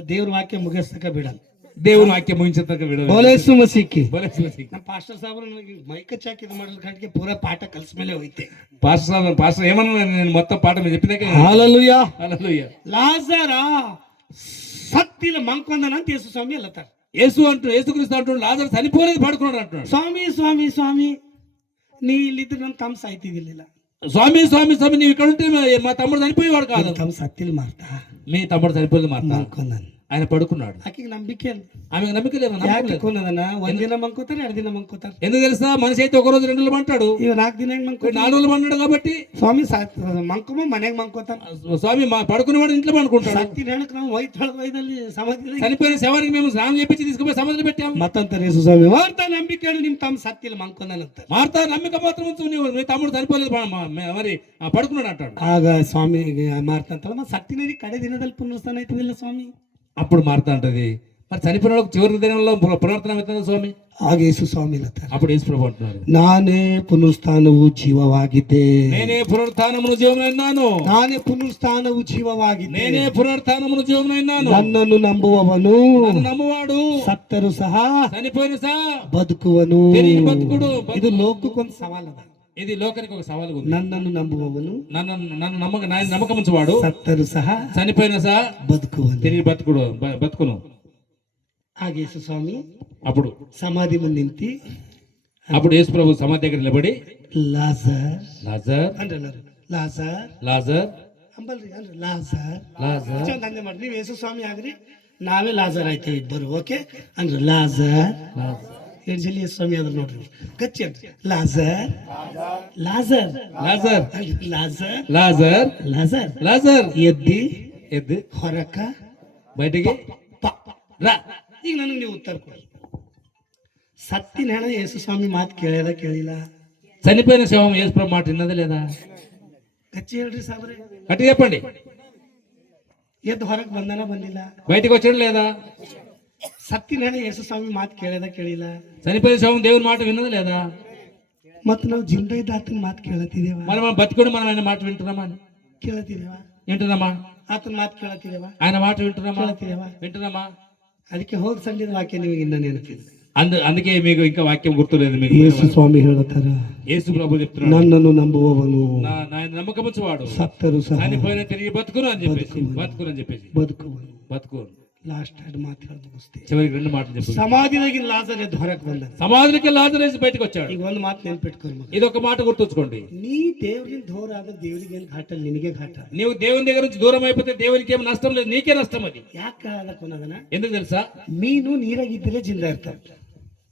ದೇವ್ರ ವಾಕ್ಯ ಮುಗಿಸ್ತಕ ಬಿಡಲ್ಲ. దేవుని వాక్యం ముగించేంతక విడవ. ಬೋಲೇಸು ಮಸಿಕ್ಕೆ బోలేసి ನಮ್ಮ ಪಾಸ್ಟರ್ ಸಾಹೇಬ್ರು ನನಗೆ ಮೈಕ ಚಾಕಿದ್ ಮಾಡಲ್ ಕಾಟಿಗೆ ಪೂರಾ ಪಾಠ ಕಲ್ಸ ಮೇಲೆ ಹೋಯ್ತೆ. పాస్టర్ ఏమన్నా నేను మొత్తం పాట మీరు చెప్పినాక ಹಾಲೆಲೂಯಾ. హల్లెలూయా. ಲಾಜರ ಸತ್ತಿಲ್ಲ ಮಂಕೊಂದನ ಅಂತ ಯೇಸು ಸ್ವಾಮಿ ಅಲ್ಲತ್ತಾರ. యేసుక్రీస్తు అంటాడు లాజరు చనిపోలేదు, పడుకున్నాడు అంటున్నాడు. ಸ್ವಾಮಿ ಸ್ವಾಮಿ ಸ್ವಾಮಿ ನೀ ಇಲ್ಲಿದ್ರೆ ನನ್ನ ತಮ್ಮ ಸಾಯ್ತಿದ್ದಿಲ್ಲ. స్వామి స్వామి స్వామి నీవు ఇక్కడ ఉంటే మా తమ్ముడు చనిపోయేవాడు కాదు. ತಮ್ಮ ಸತ್ತಿಲ್ಲ ಮಾರ್ತಾ మీ తమ్ముడు చనిపోలేదు మాట. ಮಂಕೊಂದನ್ ఆయన పడుకున్నాడు. ಆಕೆಗೆ ನಂಬಿಕೆ ಅಲ್ಲ. ఆమెకు నమ్మకం లేదు. ಯಾಕೆ ಕೊನದನ? 1 ದಿನ ಮಂಕೋತಾರ, 2 ದಿನ ಮಂಕೋತಾರ. ఎందుకు తెలుసా? మనిషి అయితే 1 రోజు 2 రోజులు పంటాడు, ಈಗ 4 ದಿನ ಹೆಂಗ್ ಮಂಕೋ? 4 రోజులు పంటాడు కాబట్టి. ಸ್ವಾಮಿ ಮಂಕುಮ ಮನೆಗೆ ಮಂಕೋತಾನ. స్వామి పడుకునేవాడు ఇంట్లో పండుకుంటాడు. ಸತ್ತಿನ ಹೆಣಕ್ ನಾವು ವೈದಲ್ಲಿ ಸಮಾಧಿ చనిపోయిన శవానికి మేము స్నానం చేపించి తీసుకుపోయి సమాధిలో పెట్టాము. ಮತ್ತಂತಾರೆ ಯೇಸು ಸ್ವಾಮಿ ಮಾರ್ತಾ ನಂಬಿಕೆ ನಿಮ್ ತಮ್ಮ ಸತ್ತಿಲ್ಲ ಮಂಕೊಂದನಂತ. మార్తా నమ్మిక మాత్రం ఉంచు, నీవు మీ తమ్ముడు చనిపోలేదు మరి పడుకున్నాడు అంటాడు. ಆಗ ಸ್ವಾಮಿ ಮಾರ್ತಾ ಅಂತಲ್ಲ, ಮತ್ತೆ ಸತ್ತಿನ ಕಡೆ ದಿನದಲ್ಲಿ ಪುನರುತ್ಥಾನ ಆಯ್ತದಿಲ್ಲ ಸ್ವಾಮಿ. అప్పుడు మార్తా అంటది, మరి చనిపోయిన వాళ్ళకి చివరి దినంలో పునరుత్థానం అవుతుందా స్వామి? ಆಗ ಯೇಸು ಸ್ವಾಮಿ ಹೇಳ್ತಾರೆ, అప్పుడు యేసు ప్రభు అంటున్నారు, ನಾನೇ ಪುನರುತ್ಥಾನವು ಜೀವವಾಗಿದ್ದೆ. నేనే పునరుత్థానమును జీవమైనాను. ನಾನೇ ಪುನರುತ್ಥಾನವು ಜೀವವಾಗಿದ್ದೆ. నేనే పునరుత్థానమును జీవమైనాను. ನನ್ನನ್ನು ನಂಬುವವನು నన్ను నమ్మువాడు ಸತ್ತರು ಸಹ చనిపోయిన సహా ಬದುಕುವನು. తిరిగి బతుకుడు. ಇದು ಲೋಕಕ್ಕೊಂದು ಸವಾಲ್ ಅದ. ఇది లోకానికి ఒక సవాలు ఉంది. ನನ್ನನ್ನು ನಂಬುವವನು నన్ను నమ్మకం ఉంచువాడు ಸತ್ತರು ಸಹ చనిపోయిన సహా ಬದುಕುವನು. తిరిగి బతుకును. ಆಗ ಯೇಸು ಸ್ವಾಮಿ అప్పుడు ಸಮಾಧಿ ಮುಂದೆ ನಿಂತಿ యేసు ప్రభు సమాధి దగ్గర నిలబడి ಲಾಜರ್ లాజర్ ಅಂದ್ರೆ ಲಾಜರ್ లాజర్ ಅಂಬಲ್ರಿ ಅಂದ್ರೆ ಲಾಜರ್ లాజర్ ಚಂದ ಅಂದೆ ಮಾಡ್ರಿ. ನೀವು ಯೇಸು ಸ್ವಾಮಿ ಆಗ್ರಿ, ನಾವೇ ಲಾಜರ್ ಆಯ್ತೇವೆ ಇಬ್ಬರು. ಓಕೆ ಅಂದ್ರೆ ಲಾಜರ್ ಎರಡು ಜನ ಯೇಸು ಸ್ವಾಮಿ ಆದ್ರೆ ನೋಡ್ರಿ ಗಚ್ಚಿ ಅಂದ್ರಿ ಲಾಜರ್ ಲಾಜರ್ లాజర్ ಲಾಜರ್ లాజర్ ಲಾಜರ್ లాజర్ ಎದ್ದು ಹೊರಕ బయటికి రా. ಈಗ ನನಗೆ ನೀವು ಉತ್ತರ ಕೊಡಿ. ಸತ್ತಿನ ಹೆಣ ಯೇಸು ಸ್ವಾಮಿ ಮಾತು ಕೇಳ್ಯದ ಕೇಳಿಲ್ಲ? చనిపోయిన శవం యేసు ప్రభు మాట విన్నదా లేదా? ಗಚ್ಚಿ ಹೇಳ್ರಿ ಸಾಬ್ರೆ, గట్టి చెప్పండి. ಎದ್ದು ಹೊರಗೆ ಬಂದನ ಬಂದಿಲ್ಲ? బయటికి వచ్చాడు లేదా? ಸತ್ತಿನ ಹೆಣ ಯೇಸು ಸ್ವಾಮಿ ಮಾತು ಕೇಳ್ಯದ ಕೇಳಿಲ್ಲ? చనిపోయిన శవం దేవుని మాట విన్నదా లేదా? ಮತ್ತೆ ನಾವು ಜಿಂದ ಇದ್ದ ಆತನ ಮಾತು ಕೇಳತ್ತಿದೇವ? మనం బతికుడు మనం ఆయన మాట వింటున్నామా? ಕೇಳತ್ತಿದೇವ? ಆತನ ಮಾತು ಕೇಳತ್ತಿದೇವ? ఆయన మాట వింటున్నామా? ವಿಂటున్నామಾ? ಅದಕ್ಕೆ ಹೋಗಿ ಸಂಡಿದ ವಾಕ್ಯ ನಿಮಗೆ ಇನ್ನ ನೆನಪಿದೆ. అందుకే మీకు ఇంకా వాక్యం గుర్తులేదు మీకు. ಯೇಸು ಸ್ವಾಮಿ ಹೇಳ್ತಾರ, యేసు ప్రభు చెప్తున్నాడు, నన్నను ನಂಬುವವನು నమ్మకం ఉంచువాడు సత్తరు సహా చనిపోయిన తిరిగి బతుకును అని చెప్పేసి బతుకును. ಬದುಕುವನು. లాస్ట్ అది మాట్లాడి ಮುಗಿಸ್ತೆ చివరికి రెండు మాటలు చెప్పు. సమాధిదాగిన లాజర్ ఎದ್ದು ಹೊರಗೆ ಬಂದ సమాధికి లాజరేసి బయటకు వచ్చాడు. ಈಗ ಒಂದು ಮಾತು ನೆನ್ಪಿಟ್ಕೊಳ್ಳಿ ಮಗ, ఇది ఒక మాట గుర్తుంచుకోండి. ನೀ ದೇವ್ರಿಂದ ದೂರ ಆದ್ರೆ ದೇವರಿಗೆ ಏನು ಘಾಟ ಇಲ್ಲ, ನಿನಗೆ ఘాట. నీవు దేవుని దగ్గర నుంచి దూరం అయిపోతే దేవునికి ఏమి నష్టం లేదు, నీకే నష్టం అది. ಯಾಕೆ ಅದನ್ನ ఎందుకు తెలుసా? ಮೀನು ನೀರಾಗಿದ್ದರೆ ಜಿಂದ ಇರ್ತಾವ,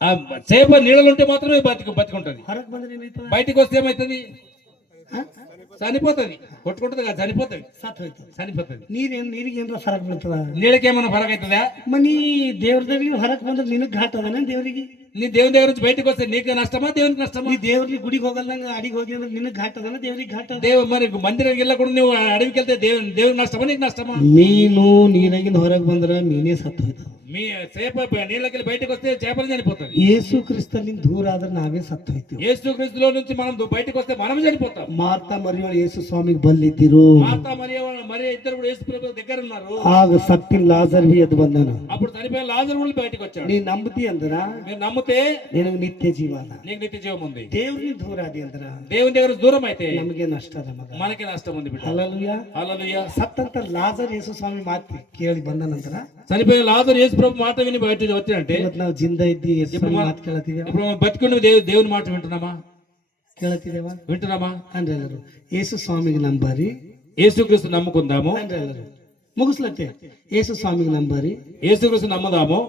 ఆ చేప నీళ్ళలుంటే మాత్రమే బతికుంటది. ಹೊರಗೆ ಬಂದ್ರೆ ಏನಾಯ್ತದ? బయటికి వస్తే ఏమైతుంది? చనిపోతుంది. కొట్టుకుంటుంది కదా, చనిపోతుంది, ಸತ್ ಹೋಯ್ತದ. చనిపోతుంది. ನೀರಿಗೆ ಏನಾರ ಫರಕ್ ಬೀಳ್ತದ? నీళ్ళకేమైనా ఫరక్ అవుతుందా? ನೀ ದೇವ್ರದಾಗ ಹೊರಗೆ ಬಂದ್ರೆ ನಿನಗೆ ಘಾಟ ಅದನ ದೇವರಿಗೆ? నీ దేవుని దగ్గర నుంచి బయటకు వస్తే నీకు నష్టమా దేవునికి నష్టమా? ನೀ ದೇವ್ರಿಗೆ ಗುಡಿಗೆ ಹೋಗಲ್ದಂಗ ಅಡಿಗೆ ಹೋಗಿ ಅಂದ್ರೆ ನಿನಗೆ ಘಾಟ ಅದನ ದೇವರಿಗೆ ಘಾಟ? మరి మందిరం వెళ్ళకుండా నువ్వు అడవికి వెళ్తే దేవునికి నష్టమా నీకు నష్టమా? ಮೀನು ನೀರಾಗಿಂದ ಹೊರಗೆ ಬಂದ್ರೆ ಮೀನೇ ಸತ್ತು ಹೋಯ್ತದ. మీ చేప నీళ్ళకి బయటకు వస్తే చేపలు చనిపోతుంది. ಯೇಸು ಕ್ರಿಸ್ತನಿಂದ ದೂರ ಆದ್ರೆ ನಾವೇ ಸತ್ತು ಹೋಯ್ತೀವಿ. యేసు క్రీస్తులో నుంచి మనం బయటకు వస్తే మనం చనిపోతాం. ಮಾರ್ತಾ ಮರಿಯೋಳು ಯೇಸು ಸ್ವಾಮಿಗೆ ಬಲ್ಲಿದ್ದಿರು. మార్తా మరియ ఇద్దరు కూడా యేసు ప్రభు దగ్గర ఉన్నారు. ಆಗ ಸತ್ತಿನ ಲಾಜರ್ ಬಿ ಎದ್ದು ಬಂದಾನ. అప్పుడు చనిపోయిన లాజరు కూడా బయటకు వచ్చాడు. ನೀ ನಂಬತಿ ಅಂದ್ರ మీరు నమ్మితే ನಿನಗೆ ನಿತ್ಯ ಜೀವ ಅದ. నీకు నిత్య జీవం ఉంది. ದೇವ್ರಿಗೆ ದೂರ ಆದಿ ಅಂದ್ರ దేవుని దగ్గర దూరం అయితే ನಮಗೆ ನಷ್ಟ ಅದ ಮಗ. మనకి నష్టం ఉంది బిడ్డ. ಹಲ್ಲೆಲೂಯಾ. హల్లెలూయా. ಸತ್ತಂತ ಲಾಜರ್ ಯೇಸು ಸ್ವಾಮಿ ಮಾತು ಕೇಳಿ ಬಂದ ನಂತರ చనిపోయిన లాజరు యేసు ప్రభు మాట విని బయట వచ్చినంటే ಇವತ್ತು ನಾವು ಜಿಂದ ಇದ್ದಿ ಯೇಸು ಸ್ವಾಮಿ ಮಾತು ಕೇಳತ್ತಿದ್ದೇವೆ, ఇప్పుడు మనం బతికున్న దేవుని మాట వింటున్నామా? ಕೇಳತ್ತಿದ್ದೇವಾ ಅಂದ್ರೆ ಎಲ್ಲರೂ ಯೇಸು ಸ್ವಾಮಿಗೆ ನಂಬಾರಿ, యేసుక్రీస్తు నమ్ముకుందాము ಅಂದ್ರೆ ಎಲ್ಲರೂ ಮುಗಿಸ್ಲತ್ತೆ. ಯೇಸು ಸ್ವಾಮಿಗೆ ನಂಬಾರಿ, యేసుక్రీస్తు నమ్ముదాము,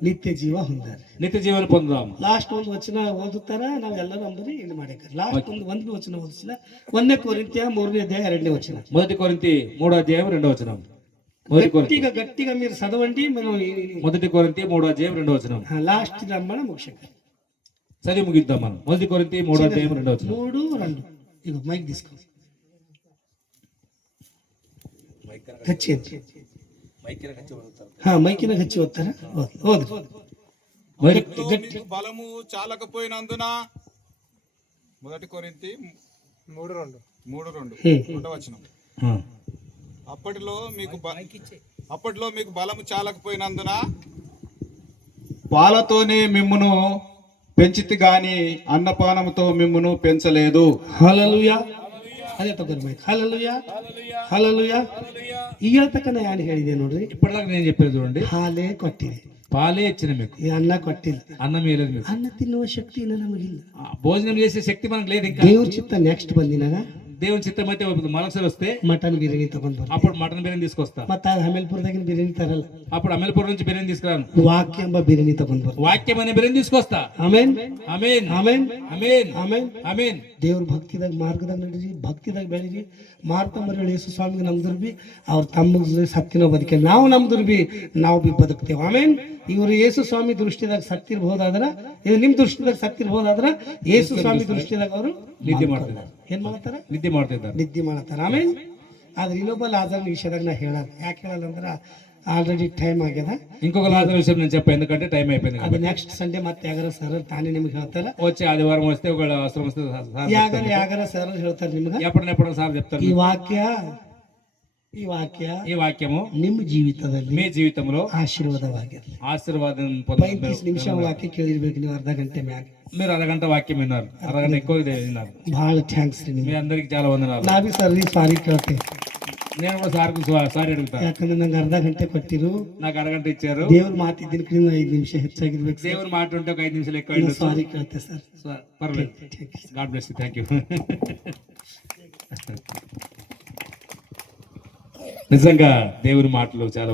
ನಿತ್ಯ ಜೀವ ಹೊಂದಾರಿ, నిత్య జీవన పొందుదాము. ಲಾಸ್ಟ್ ಒಂದು ವಚನ ಓದುತ್ತಾರ, ನಾವೆಲ್ಲರೂ ನಂಬರಿ ಇಲ್ಲಿ ಮಾಡ್ಯಾರ. ಲಾಸ್ಟ್ ಒಂದು ವಚನ ಓದಿಸಿಲ್ಲ, 1 ಕೊರಿಂಥ್ಯ 3ನೇ ಅಧ್ಯಾಯ 2ನೇ ವಚನ. 1 కొరింథీ 3వ అధ్యాయం 2వ వచనం. గట్టిగా మీరు చదవండి. మనం 1 కొరింథీ 3వ అధ్యాయం 2వ వచనం. లాస్ట్ రమ్మణ ముఖ్యంగా చదివి ముగిద్దాం మనం. 1 కొరింథీ 3వ అధ్యాయం 2వ వచనం. 3:2 ఇగో మైక్ తీసుకో, మైకిన హచ్చి ఓದ್ತಾరా? ఓదు. మీకు బలము చాలకపోయినందున 1 కొరింథీ 3:2 రెండవ వచనం. అప్పటిలో మీకు బలము చాలకపోయినందున పాలతోనే మిమ్మును పెంచితి గాని అన్నపానముతో మిమ్మును పెంచలేదు. హల్లెలూయా. ಅದೇ ತಗೋರಿ ಮೈಕ್. హల్లెలూయా, హల్లెలూయా. ಈಗ ತಕ್ಕನ ಯಾರು ಹೇಳಿದೆ ನೋಡ್ರಿ, ఇప్పటిదాకా నేను చెప్పేది చూడండి. ಹಾಲೇ ಕೊಟ್ಟಿದೆ, పాలే ఇచ్చిన మీకు, ಈ ಅನ್ನ ಕೊಟ್ಟಿಲ್ಲ. అన్నం వేయలేదు మీకు. ಅನ್ನ ತಿನ್ನುವ ಶಕ್ತಿ ಇನ್ನ ನಮಗಿಲ್ಲ. భోజనం చేసే శక్తి మనకు లేదు ఇంకా. ದೇವ್ರ ಚಿತ್ತ ನೆಕ್ಸ್ಟ್ ಬಂದಿನಾಗ దేవుని చిత్తం అయితే మనసులు వస్తే ಮಟನ್ ಬಿರಿಯಾನಿ ತಗೊಂಡ್ ಬರ್ರಿ. అప్పుడు మటన్ బిర్యానీ తీసుకొస్తా. ಮತ್ತ ಹಮೇಲ್ಪುರದಾಗಿನ ಬಿರಿಯಾನಿ ತರಲ್ಲ, అప్పుడు అమీల్పూర్ నుంచి బిర్యానీ తీసుకురాను. ವಾಕ್ಯ ಎಂಬ ಬಿರಿಯಾನಿ ತಗೊಂಡ್ ಬರ್ರಿ. వాక్యం అనే బిర్యానీ తీసుకొస్తా. ಆಮೇನ್, ఆమేన్, ಆಮೇನ್, ఆమేన్, ಆಮೇನ್. ఆమేన్. ದೇವ್ರ ಭಕ್ತಿದಾಗ ಮಾರ್ಗದಾಗ ನಡೀರಿ, ಭಕ್ತಿದಾಗ ಬೆಳೀರಿ. ಮಾರ್ತಾ ಮರಿಯೋಳು ಯೇಸು ಸ್ವಾಮಿಗೆ ನಮ್ದ್ರು ಬಿ ಅವ್ರ ತಮ್ಮ ಸತ್ತಿನ ಬದುಕೆ ನಾವು ನಮ್ದ್ರು ಬಿ ನಾವು ಬಿ ಬದುಕ್ತೇವೆ. ಆಮೇನ್. ಇವರು ಯೇಸು ಸ್ವಾಮಿ ದೃಷ್ಟಿದಾಗ ಸತ್ತಿರ್ಬೋದಾದ್ರ, ಇದು ನಿಮ್ ದೃಷ್ಟಿದಾಗ ಸತ್ತಿರ್ಬೋದಾದ್ರ, ಯೇಸು ಸ್ವಾಮಿ ದೃಷ್ಟಿದಾಗ ಅವರು ನಿದ್ದೆ ಮಾಡ್ತಿದ್ದಾರೆ. ಏನ್ ಮಾಡ್ತಾರ? ನಿದ್ದೆ ಮಾಡ್ತಿದ್ದಾರೆ. ನಿದ್ದೆ ಮಾಡ್ತಾರ. ಆಮೇನ್. ಆದ್ರೆ ಇನ್ನೊಬ್ಬ ಲಾಜರ್ನ ವಿಷಯದಾಗ ನಾ ಹೇಳಲ್ಲ. ಯಾಕೆ ಹೇಳಲ್ಲ ಅಂದ್ರ ಆಲ್ರೆಡಿ ಟೈಮ್ ಆಗ್ಯದ. ఇంకొక లాజరు విషయం నేను చెప్పా, ఎందుకంటే టైం అయిపోయింది ಅದು ನೆಕ್ಸ್ಟ್ ಸಂಡೇ ಮತ್ತೆ ಯಾಗಾರ ಸರ್ ತಾನೇ ನಿಮ್ಗೆ ಹೇಳ್ತಾರ. వచ్చే ఆదివారం వస్తే ఒక అవసరం వస్తే ಯಾಗಾರ ಸರ್ ಹೇಳ್ತಾರೆ ನಿಮ್ಗೆ. ఎప్పుడెప్పుడు సార్ చెప్తారు. ಈ ವಾಕ್ಯ ఈ వాక్యము ನಿಮ್ಮ ಜೀವಿತದಲ್ಲಿ మీ జీవితంలో ಆಶೀರ್ವಾದವಾಗಿರಲಿ. ఆశీర్వాదం 35 ನಿಮಿಷ ವಾಕ್ಯ ಕೇಳಿರ್ಬೇಕು ನೀವು, ಅರ್ಧ ಗಂಟೆ ಮ್ಯಾಗ. మీరు అరగంట వాక్యం విన్నారు, అరగంట ఎక్కువ విన్నారు. ಬಹಳ ಥ್ಯಾಂಕ್ಸ್ ರೀ మీ ನಿಮ್ಗೆ. అందరికి చాలా వందనాలు. ನಾ ಬಿ ಸರ್ ಸಾರಿ ಕೇಳ್ತೇವೆ, నేను కూడా సారీ అడుగుతా. ಯಾಕಂದ್ರೆ ನಂಗೆ ಅರ್ಧ ಗಂಟೆ ಕೊಟ್ಟಿರು. నాకు ಅರಗಂట ఇచ్చారు. ದೇವ್ರ ಮಾತಿದ್ದಿನ ಕಡೆ 5 ನಿಮಿಷ ಹೆಚ್ಚಾಗಿರ್ಬೇಕು. దేవుని మాట ఉంటే ఒక 5 నిమిషాలు ఎక్కువ ಸಾರಿ ಕೇಳ್ತೆ ಸರ್. పర్లేదు. God bless you. Thank you. నిజంగా దేవుని మాటలు చాలా